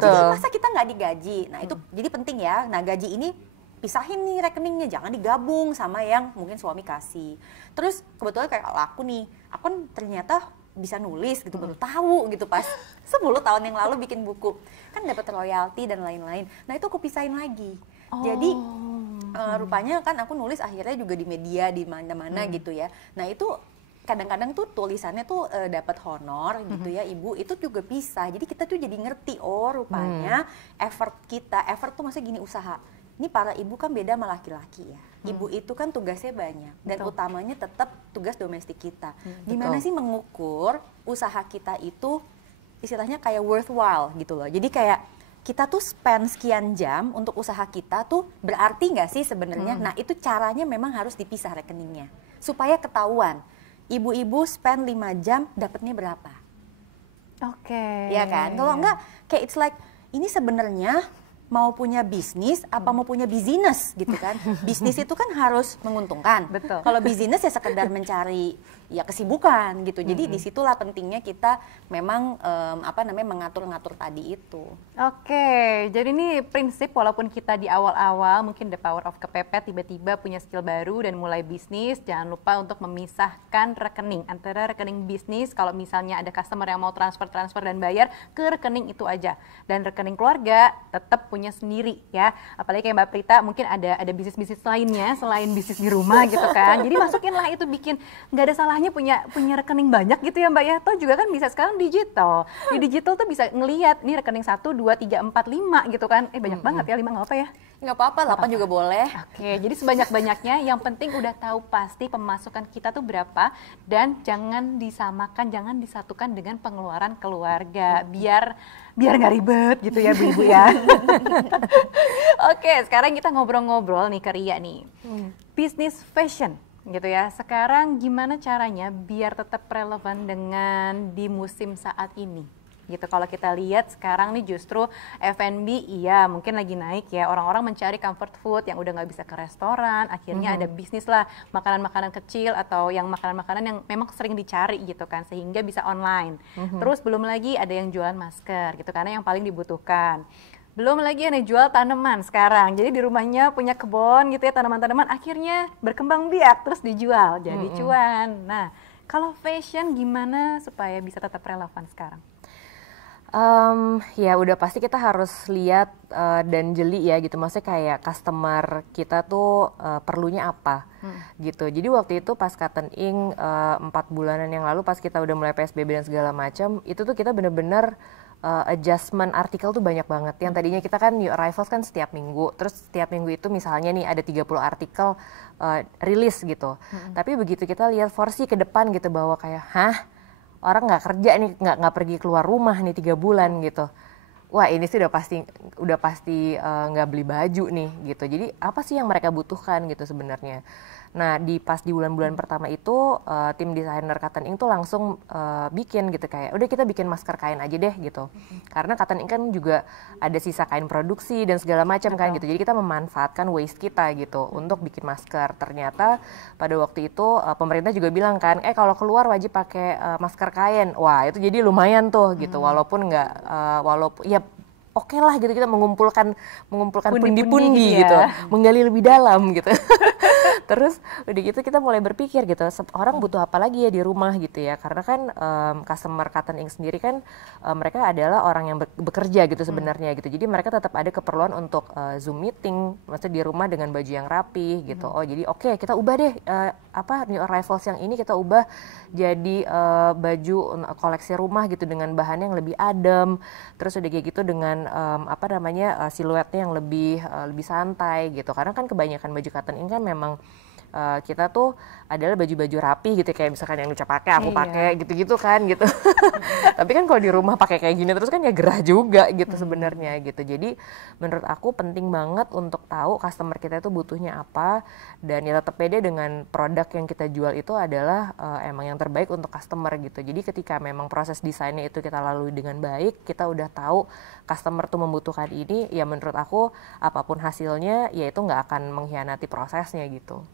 Jadi masa kita nggak digaji? Nah itu jadi penting ya. Nah gaji ini pisahin nih rekeningnya, jangan digabung sama yang mungkin suami kasih. Terus kebetulan kayak aku nih, aku kan ternyata bisa nulis gitu, baru tahu gitu pas 10 tahun yang lalu bikin buku. Kan dapat royalti dan lain-lain. Nah itu aku pisahin lagi. Jadi rupanya kan aku nulis akhirnya juga di media, di mana-mana gitu ya. Nah itu kadang-kadang tuh tulisannya tuh dapat honor gitu ya Ibu, itu juga bisa. Jadi kita tuh jadi ngerti, rupanya effort tuh maksudnya gini, usaha. Ini para ibu kan beda sama laki-laki ya. Ibu itu kan tugasnya banyak dan Betul. utamanya tetap tugas domestik kita. Gimana sih mengukur usaha kita itu istilahnya kayak worthwhile gitu loh. Jadi kayak kita tuh spend sekian jam untuk usaha kita tuh berarti nggak sih sebenarnya? Nah itu caranya memang harus dipisah rekeningnya supaya ketahuan. Ibu-ibu spend 5 jam dapatnya berapa? Oke. Ya kan? Kalau enggak kayak it's like ini sebenarnya mau punya bisnis apa mau punya bisnis gitu kan. Bisnis itu kan harus menguntungkan. Betul. Kalau bisnis ya sekedar mencari ya kesibukan gitu. Jadi disitulah pentingnya kita memang mengatur-ngatur tadi itu. Oke, jadi ini prinsip walaupun kita di awal-awal mungkin the power of kepepet tiba-tiba punya skill baru dan mulai bisnis, jangan lupa untuk memisahkan rekening antara rekening bisnis kalau misalnya ada customer yang mau transfer dan bayar ke rekening itu aja, dan rekening keluarga tetap punya sendiri ya. Apalagi kayak Mbak Prita mungkin ada bisnis-bisnis lainnya selain bisnis di rumah gitu kan. Jadi masukinlah itu, bikin nggak ada salahnya punya rekening banyak gitu ya Mbak ya. Toh juga kan bisa sekarang digital. Di digital tuh bisa ngelihat nih rekening 1, 2, 3, 4, 5 gitu kan. Banyak banget ya, 5 nggak apa ya? Nggak apa-apa, 8 juga boleh. Oke, jadi sebanyak-banyaknya yang penting udah tahu pasti pemasukan kita tuh berapa dan jangan disamakan, jangan disatukan dengan pengeluaran keluarga biar nggak ribet gitu ya Bu Ibu ya. Oke, sekarang kita ngobrol-ngobrol nih ke Ria nih. Bisnis fashion gitu ya. Sekarang gimana caranya biar tetap relevan dengan di musim saat ini? Gitu. Kalau kita lihat sekarang nih justru F&B iya mungkin lagi naik ya, orang-orang mencari comfort food yang udah nggak bisa ke restoran, akhirnya ada bisnis lah makanan-makanan kecil atau yang makanan-makanan yang memang sering dicari gitu kan, sehingga bisa online. Terus belum lagi ada yang jualan masker gitu karena yang paling dibutuhkan. Belum lagi yang jual tanaman sekarang, jadi di rumahnya punya kebun gitu ya, tanaman-tanaman akhirnya berkembang biak terus dijual jadi cuan. Nah kalau fashion gimana supaya bisa tetap relevan sekarang? Ya udah pasti kita harus lihat dan jeli ya gitu, maksudnya kayak customer kita tuh perlunya apa gitu. Jadi waktu itu pas Cotton Ink 4 bulanan yang lalu pas kita udah mulai PSBB dan segala macam, itu tuh kita bener-bener adjustment artikel tuh banyak banget. Yang tadinya kita kan new arrivals kan setiap minggu, terus setiap minggu itu misalnya nih ada 30 artikel rilis gitu. Tapi begitu kita lihat porsi ke depan gitu bahwa kayak orang nggak kerja nih, nggak pergi keluar rumah nih 3 bulan gitu. Wah ini sih udah pasti nggak beli baju nih gitu. Jadi apa sih yang mereka butuhkan gitu sebenarnya. Nah pas di bulan-bulan pertama itu tim desainer Cotton Ink tuh langsung bikin gitu kayak udah kita bikin masker kain aja deh gitu. Karena Cotton Ink kan juga ada sisa kain produksi dan segala macam kan gitu. Jadi kita memanfaatkan waste kita gitu untuk bikin masker. Ternyata pada waktu itu pemerintah juga bilang kan kalau keluar wajib pakai masker kain. Wah itu jadi lumayan tuh gitu, walaupun ya oke lah gitu, kita mengumpulkan pundi-pundi gitu, menggali lebih dalam gitu. Terus udah gitu kita mulai berpikir gitu, orang butuh apa lagi ya di rumah gitu ya, karena kan customer Cotton Ink sendiri kan mereka adalah orang yang bekerja gitu sebenarnya gitu, jadi mereka tetap ada keperluan untuk Zoom meeting, maksudnya di rumah dengan baju yang rapi gitu. Jadi oke, kita ubah deh new arrivals yang ini kita ubah jadi baju koleksi rumah gitu dengan bahan yang lebih adem, terus udah kayak gitu dengan siluetnya yang lebih santai gitu, karena kan kebanyakan baju Cotton Ink kan memang kita tuh adalah baju-baju rapi gitu, kayak misalkan yang Nucha pakai, aku pakai gitu-gitu kan gitu. Tapi kan kalau di rumah pakai kayak gini terus kan ya gerah juga gitu sebenarnya gitu. Jadi menurut aku penting banget untuk tahu customer kita itu butuhnya apa, dan ya tetap pede dengan produk yang kita jual itu adalah emang yang terbaik untuk customer gitu. Jadi ketika memang proses desainnya itu kita lalui dengan baik, kita udah tahu customer tuh membutuhkan ini, ya menurut aku apapun hasilnya ya itu nggak akan mengkhianati prosesnya gitu.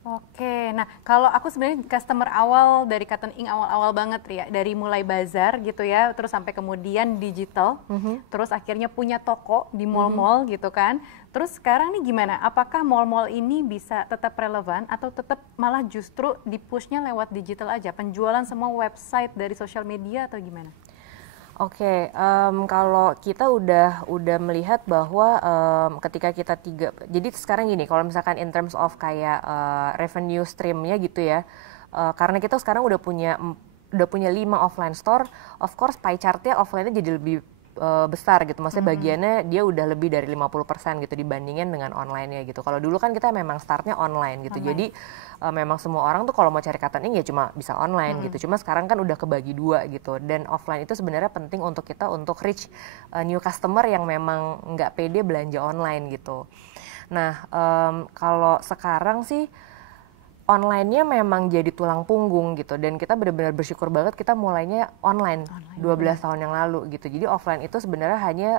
Oke, nah kalau aku sebenarnya customer awal dari Cotton Ink awal-awal banget Ria, dari mulai bazar gitu ya, terus sampai kemudian digital, terus akhirnya punya toko di mall-mall gitu kan. Terus sekarang nih gimana? Apakah mall-mall ini bisa tetap relevan atau tetap malah justru di-push-nya lewat digital aja, penjualan semua website dari sosial media atau gimana? Oke, kalau kita udah melihat bahwa ketika kita jadi sekarang gini, kalau misalkan in terms of kayak revenue streamnya gitu ya, karena kita sekarang udah punya 5 offline store, of course pie chart-nya offline-nya jadi lebih besar gitu, maksudnya bagiannya dia udah lebih dari 50% gitu dibandingin dengan online-nya gitu. Kalau dulu kan kita memang startnya online gitu, jadi memang semua orang tuh kalau mau cari cotton ink ya cuma bisa online gitu. Cuma sekarang kan udah kebagi dua gitu, dan offline itu sebenarnya penting untuk kita untuk reach new customer yang memang nggak pede belanja online gitu. Nah, kalau sekarang sih online-nya memang jadi tulang punggung gitu, dan kita benar-benar bersyukur banget kita mulainya online 12 tahun yang lalu gitu. Jadi offline itu sebenarnya hanya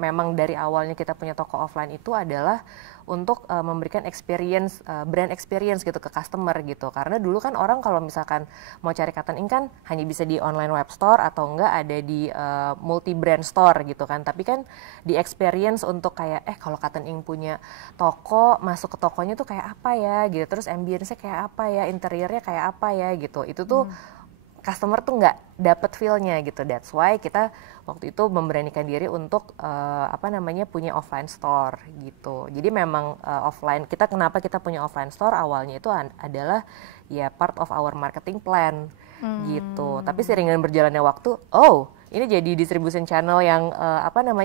memang dari awalnya kita punya toko offline itu adalah untuk memberikan experience, brand experience gitu ke customer gitu. Karena dulu kan orang kalau misalkan mau cari cotton ink kan hanya bisa di online web store atau enggak ada di multi brand store gitu kan. Tapi kan di experience untuk kayak kalau cotton ink punya toko, masuk ke tokonya tuh kayak apa ya gitu. Terus ambience-nya kayak apa ya, interiornya kayak apa ya gitu. Itu tuh customer tuh nggak dapet feel-nya gitu. That's why kita waktu itu memberanikan diri untuk punya offline store gitu. Jadi memang offline, kenapa kita punya offline store awalnya itu adalah ya part of our marketing plan gitu. Tapi seiring dengan berjalannya waktu, ini jadi distribution channel yang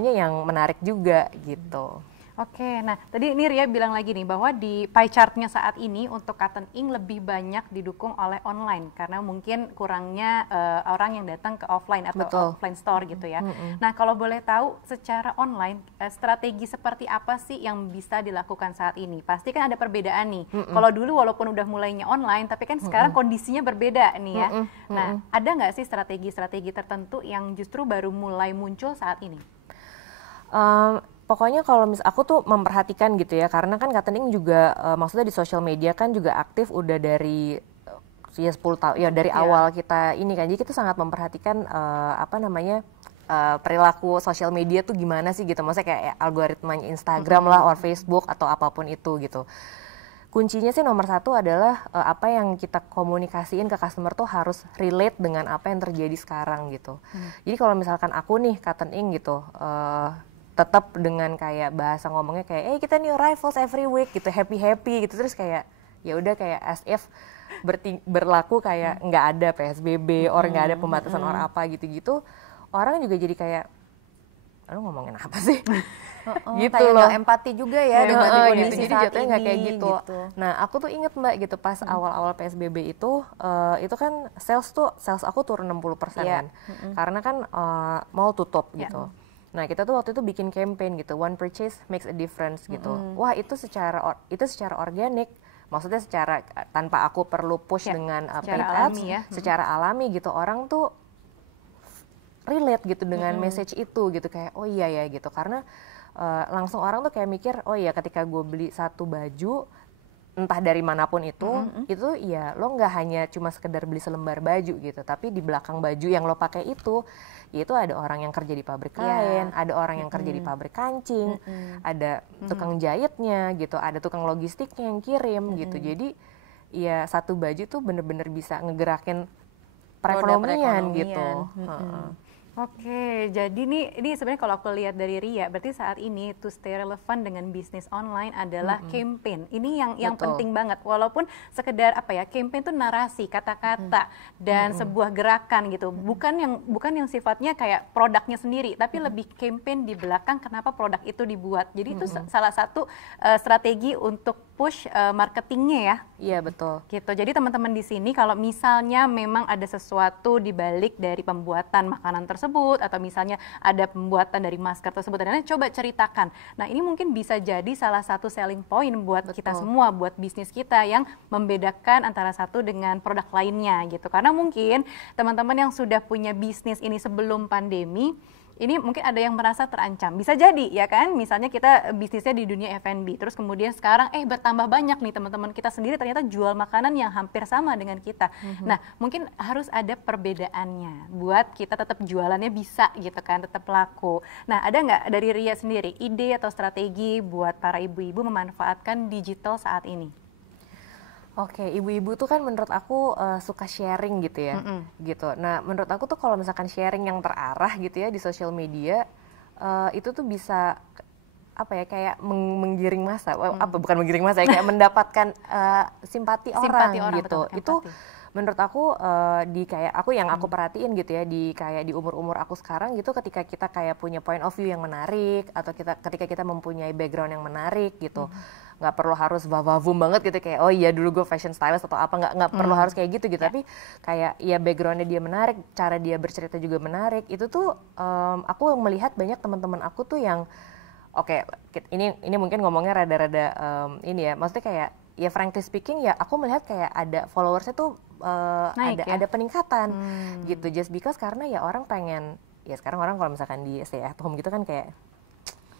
yang menarik juga gitu. Oke, nah tadi ini Ria bilang lagi nih bahwa di pie chart-nya saat ini untuk cotton ink lebih banyak didukung oleh online karena mungkin kurangnya orang yang datang ke offline atau offline store gitu ya. Nah kalau boleh tahu secara online strategi seperti apa sih yang bisa dilakukan saat ini? Pasti kan ada perbedaan nih. Kalau dulu walaupun udah mulainya online, tapi kan sekarang kondisinya berbeda nih ya. Nah ada nggak sih strategi-strategi tertentu yang justru baru mulai muncul saat ini? Pokoknya kalau aku tuh memperhatikan gitu ya, karena kan cotton ink juga maksudnya di social media kan juga aktif udah dari 10 tahun ya, dari awal kita ini kan. Jadi kita sangat memperhatikan perilaku sosial media tuh gimana sih gitu. Maksudnya kayak algoritmanya Instagram lah, or Facebook atau apapun itu gitu. Kuncinya sih nomor satu adalah apa yang kita komunikasiin ke customer tuh harus relate dengan apa yang terjadi sekarang gitu. Jadi kalau misalkan aku nih cotton ink gitu, tetap dengan kayak bahasa ngomongnya kayak kita new arrivals every week gitu, happy gitu, terus kayak ya udah kayak as if berlaku kayak nggak ada PSBB, orang nggak ada pembatasan orang apa gitu-gitu, orang juga jadi kayak lu ngomongin apa sih? Gitu kayak loh. Empati juga ya dengan kondisi jadi saat jatuhnya nggak kayak gitu. gitu. Nah aku tuh inget Mbak gitu pas awal-awal PSBB itu kan sales aku turun 60% kan, karena kan mall tutup gitu. Nah kita tuh waktu itu bikin campaign gitu, one purchase makes a difference gitu. Wah itu secara organik, maksudnya secara tanpa aku perlu push dengan paid ads, secara alami gitu, orang tuh relate gitu dengan message itu gitu, kayak oh iya ya gitu, karena langsung orang tuh kayak mikir oh iya ketika gue beli satu baju entah dari manapun itu ya lo nggak hanya cuma sekedar beli selembar baju gitu, tapi di belakang baju yang lo pakai itu yaitu ada orang yang kerja di pabrik kain, ada orang yang kerja di pabrik kancing, ada tukang jahitnya gitu, ada tukang logistiknya yang kirim gitu. Jadi ya satu baju tuh bener-bener bisa ngegerakin perekonomian gitu. Oke, jadi ini sebenarnya kalau aku lihat dari Ria, berarti saat ini to stay relevant dengan bisnis online adalah campaign. Ini yang penting banget. Walaupun sekedar campaign itu narasi, kata-kata dan sebuah gerakan gitu. Bukan yang sifatnya kayak produknya sendiri, tapi lebih campaign di belakang kenapa produk itu dibuat. Jadi itu salah satu strategi untuk push marketingnya ya. Iya betul. Gitu. Jadi teman-teman di sini kalau misalnya memang ada sesuatu di balik dari pembuatan makanan tersebut atau misalnya ada pembuatan dari masker tersebut, dan lain-lain, coba ceritakan. Nah ini mungkin bisa jadi salah satu selling point buat kita semua, buat bisnis kita yang membedakan antara satu dengan produk lainnya gitu. Karena mungkin teman-teman yang sudah punya bisnis ini sebelum pandemi, ini mungkin ada yang merasa terancam. Bisa jadi ya kan, misalnya kita bisnisnya di dunia F&B, terus kemudian sekarang bertambah banyak nih teman-teman kita sendiri ternyata jual makanan yang hampir sama dengan kita. Nah mungkin harus ada perbedaannya buat kita tetap jualannya bisa gitu kan, tetap laku. Nah ada nggak dari Ria sendiri ide atau strategi buat para ibu-ibu memanfaatkan digital saat ini? Oke, ibu-ibu tuh kan menurut aku suka sharing gitu ya, gitu. Nah, menurut aku tuh kalau misalkan sharing yang terarah gitu ya di sosial media, itu tuh bisa kayak menggiring massa, bukan menggiring massa ya, kayak mendapatkan simpati orang gitu. Itu Menurut aku di kayak aku yang aku perhatiin gitu ya, di kayak di umur-umur aku sekarang gitu, ketika kita kayak punya point of view yang menarik atau ketika kita mempunyai background yang menarik gitu, nggak perlu harus vavavum banget gitu kayak oh iya dulu gue fashion stylist atau apa, nggak perlu harus kayak gitu gitu, tapi kayak ya backgroundnya dia menarik, cara dia bercerita juga menarik, itu tuh aku melihat banyak teman-teman aku tuh yang oke, ini mungkin ngomongnya rada-rada ini ya, maksudnya kayak ya frankly speaking ya aku melihat kayak ada followersnya tuh ada peningkatan gitu, just because karena ya orang pengen, ya sekarang orang kalau misalkan di stay at home gitu kan kayak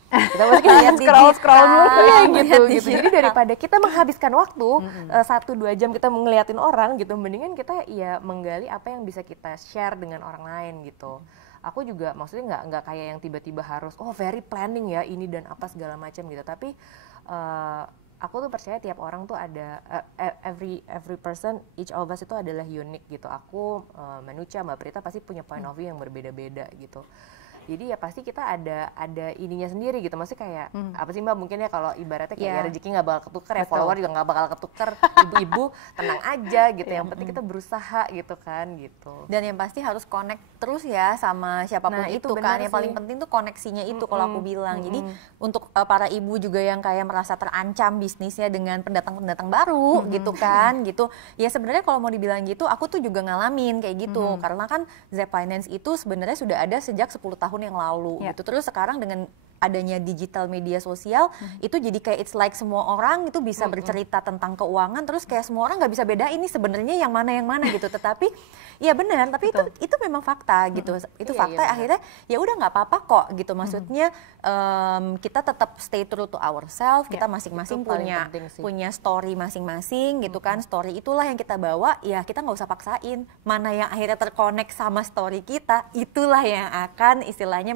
kita mesti kayak scroll mulu ya gitu. Jadi daripada kita menghabiskan waktu 1-2 jam kita ngeliatin orang gitu, mendingan kita ya menggali apa yang bisa kita share dengan orang lain gitu. Aku juga maksudnya nggak kayak yang tiba-tiba harus very planning ya ini dan apa segala macam gitu, tapi aku tuh percaya tiap orang tuh ada every person, each of us itu adalah unik gitu. Aku, Manucha, Mbak Prita pasti punya point of view yang berbeda-beda gitu. Jadi ya pasti kita ada ininya sendiri gitu, maksudnya kayak apa sih Mbak, mungkin ya kalau ibaratnya kayak ya rezeki nggak bakal ketuker ya, follower juga nggak bakal ketuker, ibu-ibu tenang aja gitu, yang penting kita berusaha gitu kan gitu. Dan yang pasti harus connect terus ya sama siapapun itu kan, yang paling penting tuh koneksinya itu kalau aku bilang. Jadi untuk para ibu juga yang kayak merasa terancam bisnisnya dengan pendatang-pendatang baru gitu kan gitu, ya sebenarnya kalau mau dibilang gitu aku tuh juga ngalamin kayak gitu, karena kan Zep Finance itu sebenarnya sudah ada sejak 10 tahun yang lalu gitu. Terus sekarang dengan adanya digital media sosial itu jadi kayak it's like semua orang itu bisa bercerita tentang keuangan, terus kayak semua orang nggak bisa beda ini sebenarnya yang mana gitu. Tetapi ya benar, tapi itu memang fakta gitu. Itu fakta, akhirnya ya udah nggak apa-apa kok gitu. Maksudnya kita tetap stay true to ourselves, kita masing-masing punya story masing-masing gitu kan. Story itulah yang kita bawa, ya kita nggak usah paksain. Mana yang akhirnya terkonek sama story kita, itulah yang akan istilahnya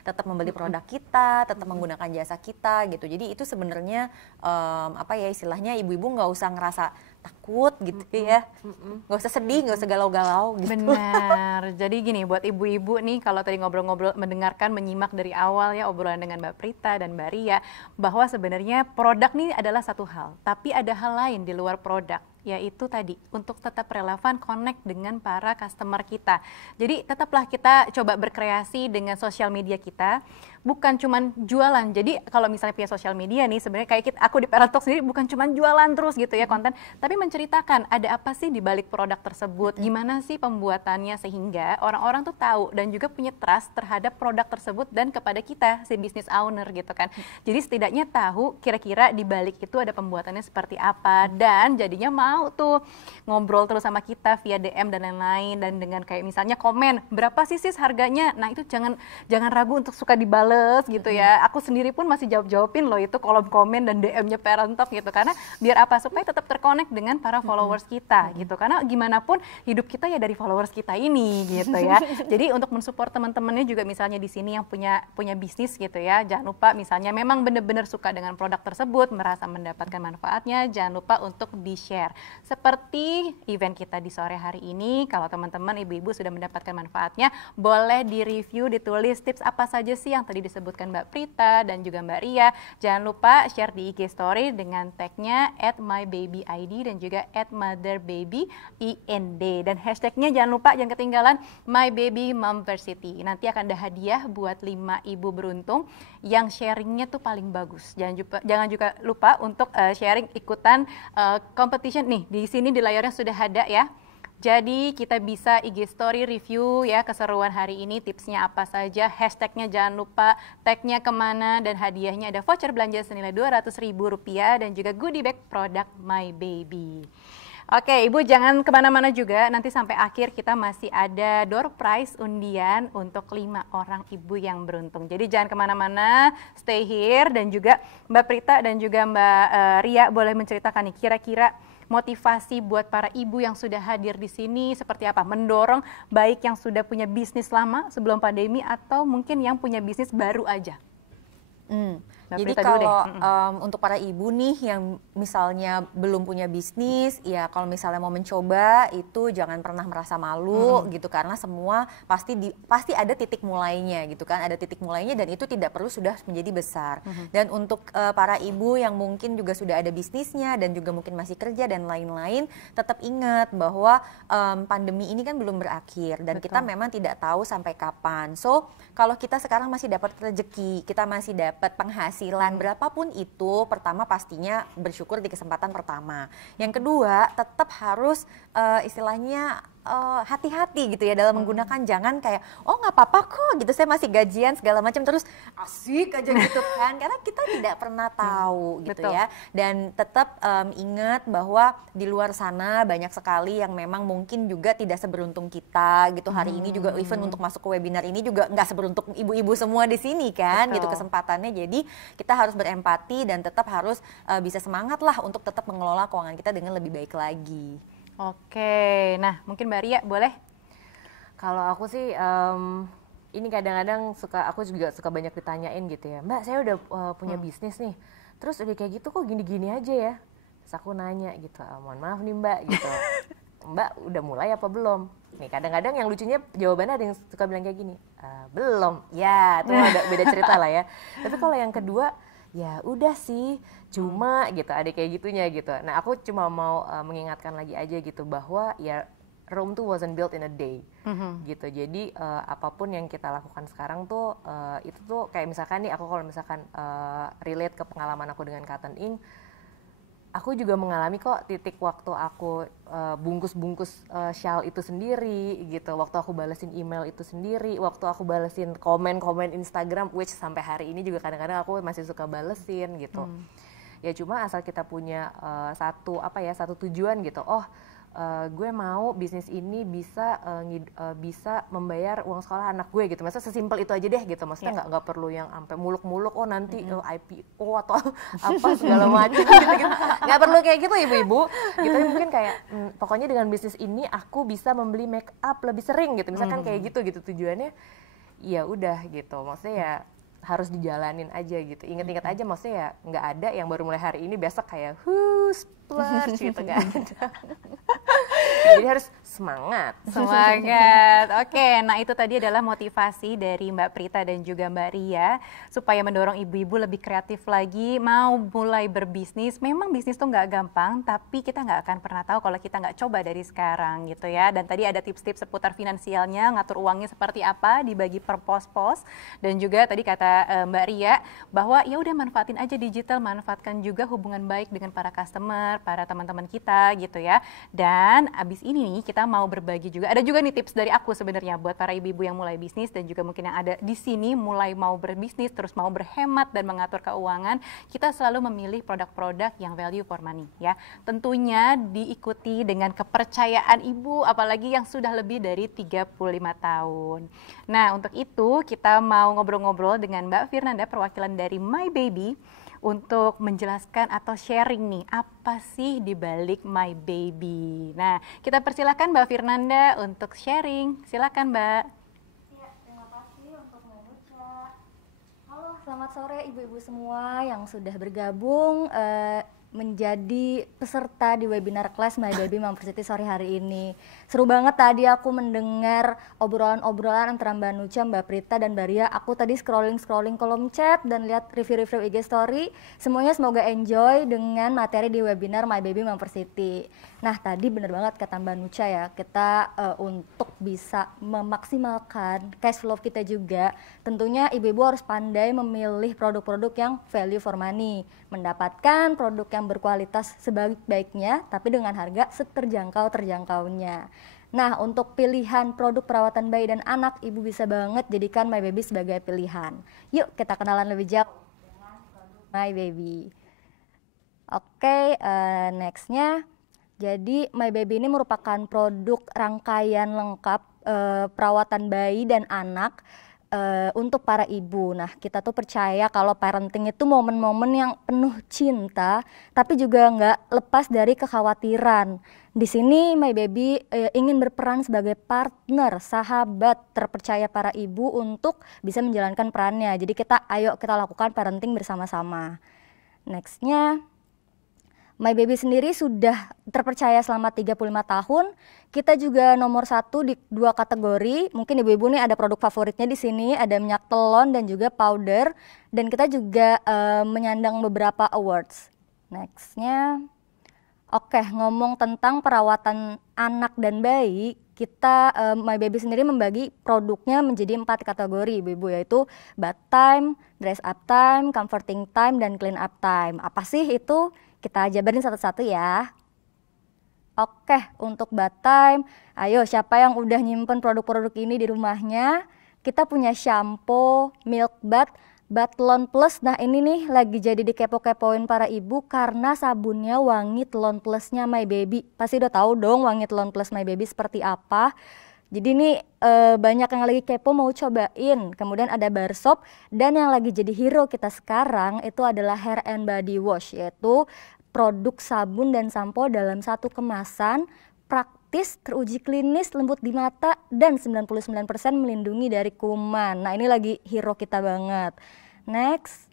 tetap membeli produk kita, tetap menggunakan jasa kita gitu. Jadi itu sebenarnya apa ya istilahnya, ibu-ibu nggak usah ngerasa takut gitu ya, nggak usah sedih, nggak usah galau-galau gitu. Benar. Jadi gini, buat ibu-ibu nih, kalau tadi ngobrol-ngobrol, mendengarkan, menyimak dari awal ya obrolan dengan Mbak Prita dan Mbak Ria, bahwa sebenarnya produk nih adalah satu hal, tapi ada hal lain di luar produk, yaitu tadi untuk tetap relevan, connect dengan para customer kita. Jadi tetaplah kita coba berkreasi dengan sosial media kita, bukan cuman jualan. Jadi kalau misalnya punya sosial media nih, sebenarnya kayak aku di Parent Talk sendiri bukan cuman jualan terus gitu ya konten, tapi menceritakan ada apa sih di balik produk tersebut, gimana sih pembuatannya, sehingga orang-orang tuh tahu dan juga punya trust terhadap produk tersebut dan kepada kita si business owner gitu kan. Jadi setidaknya tahu kira-kira di balik itu ada pembuatannya seperti apa, dan jadinya mau tuh ngobrol terus sama kita via DM dan lain-lain, dan dengan kayak misalnya komen berapa sih sis harganya. Nah itu jangan ragu untuk suka dibales gitu ya. Aku sendiri pun masih jawabin loh itu kolom komen dan DM-nya Parent Talk gitu, karena biar apa, supaya tetap terkonek dengan para followers kita gitu, karena gimana pun hidup kita ya dari followers kita ini gitu ya. Jadi untuk mensupport teman-temannya juga, misalnya di sini yang punya bisnis gitu ya, jangan lupa misalnya memang benar-benar suka dengan produk tersebut, merasa mendapatkan manfaatnya, jangan lupa untuk di-share. Seperti event kita di sore hari ini, kalau teman-teman ibu-ibu sudah mendapatkan manfaatnya, boleh di-review, ditulis tips apa saja sih yang tadi disebutkan Mbak Prita dan juga Mbak Ria. Jangan lupa share di IG story dengan tagnya @mybabyid dan juga @motherbabyInd, dan hashtagnya jangan ketinggalan mybabyMomversity. Nanti akan ada hadiah buat 5 ibu beruntung yang sharingnya tuh paling bagus. Jangan juga lupa untuk sharing ikutan competition nih. Di sini di layarnya sudah ada ya. Jadi kita bisa IG story review ya keseruan hari ini, tipsnya apa saja, hashtagnya jangan lupa, tagnya kemana, dan hadiahnya ada voucher belanja senilai Rp200.000 dan juga goodie bag produk My Baby. Oke, Ibu jangan kemana-mana juga, nanti sampai akhir kita masih ada door prize undian untuk 5 orang ibu yang beruntung. Jadi jangan kemana-mana, stay here, dan juga Mbak Prita dan juga Mbak Ria boleh menceritakan nih kira-kira motivasi buat para ibu yang sudah hadir di sini seperti apa, mendorong baik yang sudah punya bisnis lama sebelum pandemi atau mungkin yang punya bisnis baru aja. Jadi kalau untuk para ibu nih yang misalnya belum punya bisnis, ya kalau misalnya mau mencoba itu jangan pernah merasa malu gitu, karena semua pasti ada titik mulainya gitu kan, ada titik mulainya dan itu tidak perlu sudah menjadi besar. Dan untuk para ibu yang mungkin juga sudah ada bisnisnya dan juga mungkin masih kerja dan lain-lain, tetap ingat bahwa pandemi ini kan belum berakhir dan kita memang tidak tahu sampai kapan. So kalau kita sekarang masih dapat rezeki, kita masih dapat penghasilan berapapun itu, pertama pastinya bersyukur di kesempatan pertama. Yang kedua, tetap harus istilahnya hati-hati gitu ya dalam menggunakan, jangan kayak oh nggak apa-apa kok gitu, saya masih gajian segala macam terus asik aja gitu kan, karena kita tidak pernah tahu gitu ya. Dan tetap ingat bahwa di luar sana banyak sekali yang memang mungkin juga tidak seberuntung kita gitu. Hari ini juga even untuk masuk ke webinar ini juga nggak seberuntung ibu-ibu semua di sini kan gitu kesempatannya. Jadi kita harus berempati dan tetap harus bisa semangat lah untuk tetap mengelola keuangan kita dengan lebih baik lagi. Oke, nah mungkin Mbak Ria boleh? Kalau aku sih ini kadang-kadang aku juga suka banyak ditanyain gitu ya, Mbak saya udah punya bisnis nih, terus udah kayak gitu kok gini-gini aja ya. Terus aku nanya gitu, mohon maaf nih Mbak gitu, Mbak udah mulai apa belum? Nih kadang-kadang yang lucunya jawabannya ada yang suka bilang kayak gini, belum, ya itu ada beda cerita lah ya. Tapi kalau yang kedua, ya udah sih, cuma gitu, ada kayak gitunya gitu. Nah aku cuma mau mengingatkan lagi aja gitu bahwa ya Rome tuh wasn't built in a day gitu. Jadi apapun yang kita lakukan sekarang tuh itu tuh kayak misalkan nih aku kalau misalkan relate ke pengalaman aku dengan Cotton Ink, aku juga mengalami kok titik waktu aku bungkus-bungkus shawl itu sendiri gitu, waktu aku balesin email itu sendiri, waktu aku balesin komen-komen Instagram, which sampai hari ini juga kadang-kadang aku masih suka balesin gitu. Ya cuma asal kita punya satu tujuan gitu, gue mau bisnis ini bisa membayar uang sekolah anak gue gitu. Maksudnya sesimpel itu aja deh gitu. Maksudnya nggak perlu yang sampai muluk-muluk nanti IPO atau apa segala macam gitu. Nggak perlu kayak gitu ibu-ibu. Gitu mungkin kayak pokoknya dengan bisnis ini aku bisa membeli make up lebih sering gitu. Misalkan kayak gitu tujuannya. Ya udah gitu. Maksudnya ya harus dijalanin aja gitu. Ingat-ingat aja, maksudnya ya nggak ada yang baru mulai hari ini besok kayak splurge gitu, nggak ada. Jadi harus semangat. Oke, nah itu tadi adalah motivasi dari Mbak Prita dan juga Mbak Ria supaya mendorong ibu-ibu lebih kreatif lagi, mau mulai berbisnis. Memang bisnis tuh nggak gampang, tapi kita nggak akan pernah tahu kalau kita nggak coba dari sekarang gitu ya. Dan tadi ada tips-tips seputar finansialnya, ngatur uangnya seperti apa, dibagi per pos-pos. Dan juga tadi kata Mbak Ria bahwa ya udah manfaatin aja digital, manfaatkan juga hubungan baik dengan para customer, para teman-teman kita gitu ya. Dan abis ini nih kita mau berbagi juga, ada juga nih tips dari aku sebenarnya buat para ibu-ibu yang mulai bisnis dan juga mungkin yang ada di sini mulai mau berbisnis terus mau berhemat dan mengatur keuangan. Kita selalu memilih produk-produk yang value for money ya. Tentunya diikuti dengan kepercayaan ibu, apalagi yang sudah lebih dari 35 tahun. Nah untuk itu kita mau ngobrol-ngobrol dengan Mbak Firnanda, perwakilan dari My Baby, untuk menjelaskan atau sharing nih apa sih dibalik My Baby. Nah, kita persilakan Mbak Firnanda untuk sharing. Silakan Mbak. Ya, terima kasih untuk Mbak Nucha. Halo, selamat sore ibu-ibu semua yang sudah bergabung menjadi peserta di webinar kelas My Baby Mampersity sore hari ini. Seru banget tadi aku mendengar obrolan-obrolan antara Mbak Nucha, Mbak Prita, dan Mbak Ria. Aku tadi scrolling kolom chat dan lihat review-review IG story. Semuanya semoga enjoy dengan materi di webinar My Baby Mampersity. Nah tadi bener banget kata Mbak Nucha ya, kita untuk bisa memaksimalkan cash flow kita juga, tentunya ibu-ibu harus pandai memilih produk-produk yang value for money, mendapatkan produk yang berkualitas sebaik-baiknya tapi dengan harga seterjangkau-terjangkaunya. Nah untuk pilihan produk perawatan bayi dan anak, ibu bisa banget jadikan My Baby sebagai pilihan. Yuk kita kenalan lebih jauh dengan produk My Baby. Oke, nextnya, jadi My Baby ini merupakan produk rangkaian lengkap perawatan bayi dan anak untuk para ibu. Nah, kita tuh percaya kalau parenting itu momen-momen yang penuh cinta, tapi juga nggak lepas dari kekhawatiran. Di sini My Baby ingin berperan sebagai partner, sahabat terpercaya para ibu untuk bisa menjalankan perannya. Jadi ayo kita lakukan parenting bersama-sama. Nextnya, My Baby sendiri sudah terpercaya selama 35 tahun. Kita juga nomor 1 di 2 kategori. Mungkin ibu-ibu nih ada produk favoritnya di sini, ada minyak telon dan juga powder. Dan kita juga menyandang beberapa awards. Nextnya, oke, ngomong tentang perawatan anak dan bayi, kita My Baby sendiri membagi produknya menjadi 4 kategori, ibu-ibu, yaitu bath time, dress up time, comforting time, dan clean up time. Apa sih itu? Kita jabarin satu-satu ya. Oke, untuk bath time, ayo siapa yang udah nyimpen produk-produk ini di rumahnya? Kita punya shampoo, milk bath, Bathlon Plus. Nah ini nih lagi jadi dikepo-kepoin para ibu karena sabunnya wangi Telon Plusnya My Baby. Pasti udah tahu dong wangi Telon Plus My Baby seperti apa. Jadi ini banyak yang lagi kepo mau cobain. Kemudian ada bar soap, dan yang lagi jadi hero kita sekarang itu adalah hair and body wash, yaitu produk sabun dan sampo dalam satu kemasan, praktis, teruji klinis, lembut di mata, dan 99% melindungi dari kuman. Nah ini lagi hero kita banget. Next,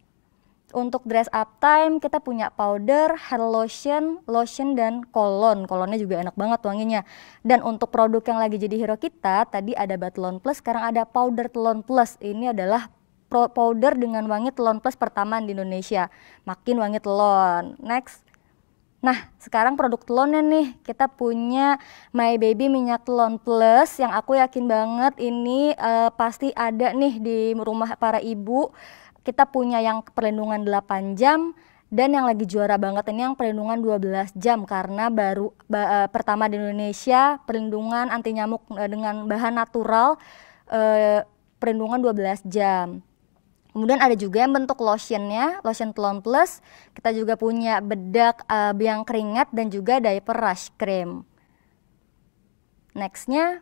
untuk dress up time kita punya powder, hair lotion, dan kolon. Kolonnya juga enak banget wanginya. Dan untuk produk yang lagi jadi hero kita, tadi ada Bathlon Plus, sekarang ada powder Telon Plus. Ini adalah powder dengan wangi Telon Plus pertama di Indonesia. Makin wangi telon. Next. Nah, sekarang produk telonnya nih, kita punya My Baby Minyak Telon Plus yang aku yakin banget ini pasti ada nih di rumah para ibu. Kita punya yang perlindungan 8 jam dan yang lagi juara banget ini yang perlindungan 12 jam karena baru pertama di Indonesia perlindungan anti nyamuk dengan bahan natural perlindungan 12 jam. Kemudian ada juga yang bentuk lotionnya, lotion Telon Plus. Kita juga punya bedak biang keringat dan juga diaper rash cream. Nextnya,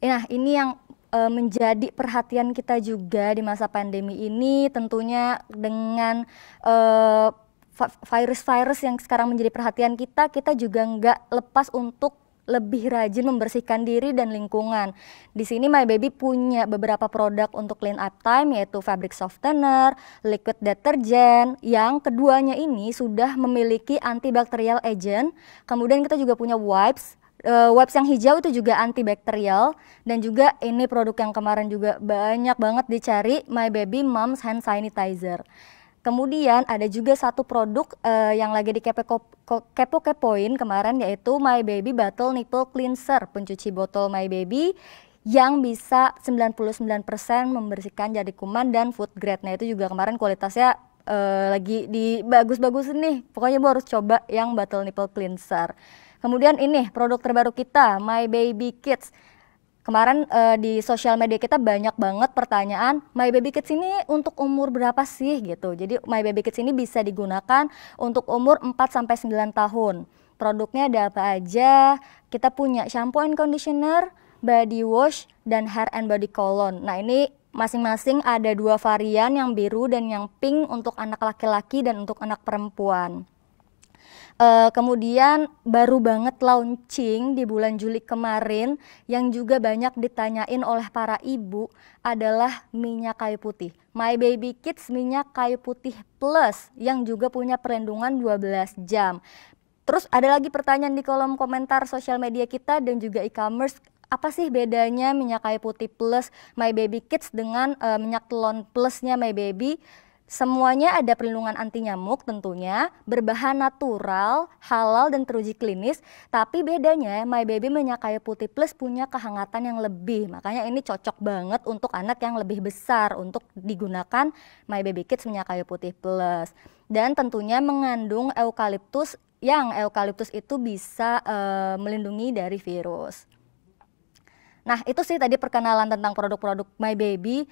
nah ini yang menjadi perhatian kita juga di masa pandemi ini, tentunya dengan virus-virus yang sekarang menjadi perhatian kita juga nggak lepas untuk lebih rajin membersihkan diri dan lingkungan. Di sini My Baby punya beberapa produk untuk clean up time, yaitu fabric softener, liquid detergent, yang keduanya ini sudah memiliki antibacterial agent. Kemudian kita juga punya wipes. Wipes yang hijau itu juga antibakterial, dan juga ini produk yang kemarin juga banyak banget dicari, My Baby Moms Hand Sanitizer. Kemudian ada juga satu produk yang lagi dikepo-kepoin kemarin, yaitu My Baby Bottle Nipple Cleanser, pencuci botol My Baby yang bisa 99% membersihkan jadi kuman dan food grade. Nah itu juga kemarin kualitasnya lagi bagus-bagus nih, pokoknya Bu harus coba yang Bottle Nipple Cleanser. Kemudian ini produk terbaru kita, My Baby Kids. Kemarin di sosial media kita banyak banget pertanyaan, My Baby Kids ini untuk umur berapa sih gitu. Jadi My Baby Kids ini bisa digunakan untuk umur 4-9 tahun. Produknya ada apa aja? Kita punya shampoo and conditioner, body wash, dan hair and body cologne. Nah ini masing-masing ada 2 varian, yang biru dan yang pink untuk anak laki-laki dan untuk anak perempuan. Kemudian baru banget launching di bulan Juli kemarin yang juga banyak ditanyain oleh para ibu adalah minyak kayu putih. My Baby Kids minyak kayu putih plus yang juga punya perlindungan 12 jam. Terus ada lagi pertanyaan di kolom komentar sosial media kita dan juga e-commerce, apa sih bedanya minyak kayu putih plus My Baby Kids dengan minyak telon plusnya My Baby? Semuanya ada perlindungan anti nyamuk tentunya, berbahan natural, halal dan teruji klinis, tapi bedanya My Baby minyak kayu putih plus punya kehangatan yang lebih, makanya ini cocok banget untuk anak yang lebih besar untuk digunakan My Baby Kids minyak kayu putih plus. Dan tentunya mengandung eukaliptus, yang eukaliptus itu bisa melindungi dari virus. Nah itu sih tadi perkenalan tentang produk-produk My Baby.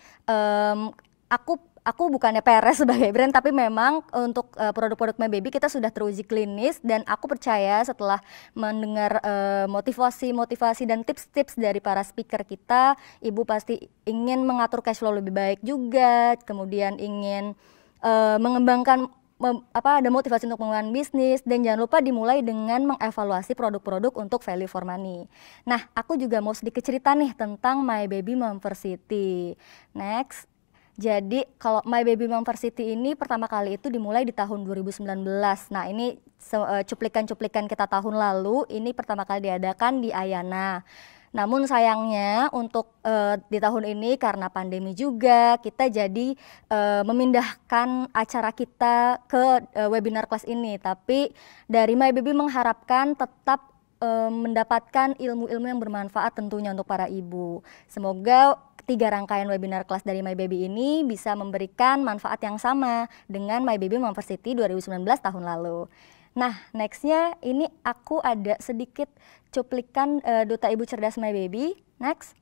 aku bukannya peres sebagai brand, tapi memang untuk produk-produk My Baby kita sudah teruji klinis, dan aku percaya setelah mendengar motivasi dan tips-tips dari para speaker kita, ibu pasti ingin mengatur cash flow lebih baik juga, kemudian ingin mengembangkan ada motivasi untuk mengembangkan bisnis, dan jangan lupa dimulai dengan mengevaluasi produk-produk untuk value for money. Nah, aku juga mau sedikit cerita nih tentang My Baby Momversity. Next. Jadi kalau My Baby Momversity ini pertama kali itu dimulai di tahun 2019. Nah, ini cuplikan-cuplikan kita tahun lalu, ini pertama kali diadakan di Ayana. Namun sayangnya untuk di tahun ini karena pandemi juga, kita jadi memindahkan acara kita ke webinar kelas ini. Tapi dari My Baby mengharapkan tetap mendapatkan ilmu-ilmu yang bermanfaat tentunya untuk para ibu. Semoga 3 rangkaian webinar kelas dari My Baby ini bisa memberikan manfaat yang sama dengan My Baby Momversity 2019 tahun lalu. Nah, nextnya ini aku ada sedikit cuplikan Duta Ibu Cerdas My Baby. Next.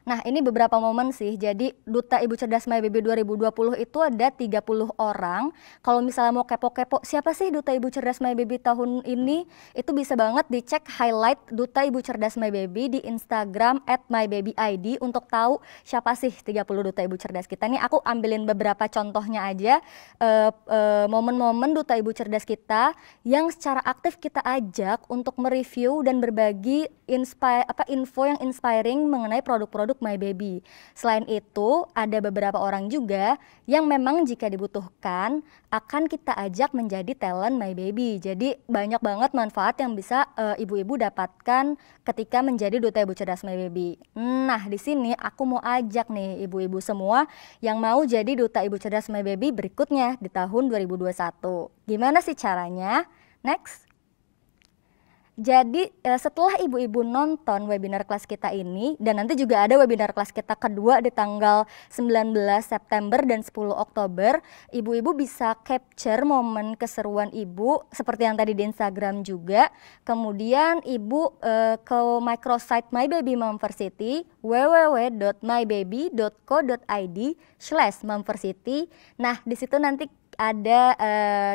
Nah, ini beberapa momen sih. Jadi Duta Ibu Cerdas My Baby 2020 itu ada 30 orang. Kalau misalnya mau kepo-kepo siapa sih Duta Ibu Cerdas My Baby tahun ini, itu bisa banget dicek highlight Duta Ibu Cerdas My Baby di Instagram @mybabyid untuk tahu siapa sih 30 Duta Ibu Cerdas kita. Nih aku ambilin beberapa contohnya aja, momen-momen Duta Ibu Cerdas kita yang secara aktif kita ajak untuk mereview dan berbagi info yang inspiring mengenai produk-produk My Baby. Selain itu, ada beberapa orang juga yang memang jika dibutuhkan akan kita ajak menjadi talent My Baby. Jadi banyak banget manfaat yang bisa ibu-ibu dapatkan ketika menjadi Duta Ibu Cerdas My Baby. Nah, di sini aku mau ajak nih ibu-ibu semua yang mau jadi Duta Ibu Cerdas My Baby berikutnya di tahun 2021. Gimana sih caranya? Next. Jadi setelah ibu-ibu nonton webinar kelas kita ini, dan nanti juga ada webinar kelas kita kedua di tanggal 19 September dan 10 Oktober, ibu-ibu bisa capture momen keseruan ibu seperti yang tadi di Instagram juga. Kemudian ibu ke microsite My Baby Momversity, www.mybaby.co.id/momversity. Nah, di situ nanti ada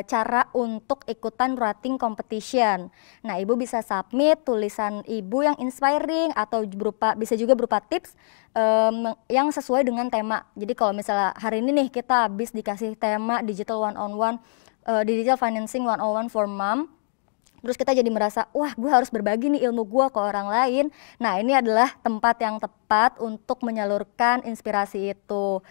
cara untuk ikutan writing competition. Nah, ibu bisa submit tulisan ibu yang inspiring atau bisa juga berupa tips yang sesuai dengan tema. Jadi kalau misalnya hari ini nih kita habis dikasih tema digital digital financing 101 for mom. Terus kita jadi merasa, wah gue harus berbagi nih ilmu gue ke orang lain. Nah, ini adalah tempat yang tepat untuk menyalurkan inspirasi itu.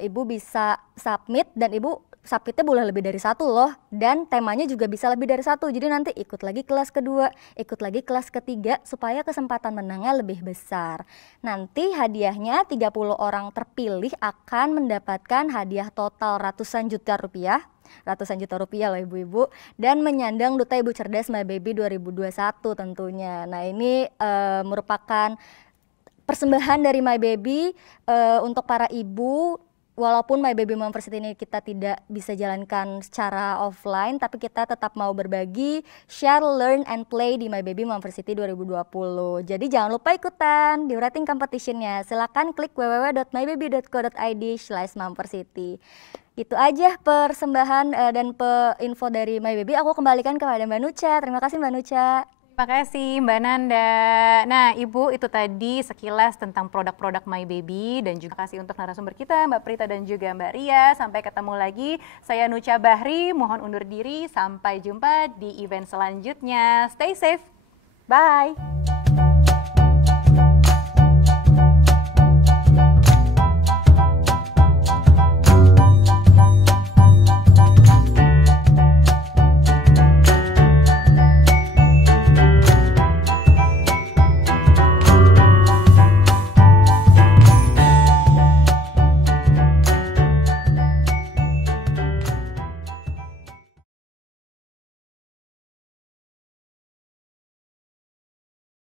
Ibu bisa submit, dan ibu submitnya boleh lebih dari 1 loh. Dan temanya juga bisa lebih dari 1. Jadi nanti ikut lagi kelas kedua, ikut lagi kelas ketiga, supaya kesempatan menangnya lebih besar. Nanti hadiahnya 30 orang terpilih akan mendapatkan hadiah total ratusan juta rupiah loh ibu-ibu, dan menyandang Duta Ibu Cerdas My Baby 2021 tentunya. Nah, ini merupakan persembahan dari My Baby untuk para ibu. Walaupun My Baby Momversity ini kita tidak bisa jalankan secara offline, tapi kita tetap mau berbagi, share, learn, and play di My Baby Momversity 2020. Jadi jangan lupa ikutan di writing competition-nya. Silakan klik www.mybaby.co.id/momversity. Gitu aja persembahan dan info dari My Baby. Aku kembalikan kepada Mbak Nucha. Terima kasih Mbak Nucha. Terima kasih Mbak Nanda. Nah, Ibu, itu tadi sekilas tentang produk-produk My Baby, dan juga kasih untuk narasumber kita Mbak Prita dan juga Mbak Ria. Sampai ketemu lagi. Saya Nucha Bahri, mohon undur diri. Sampai jumpa di event selanjutnya. Stay safe. Bye.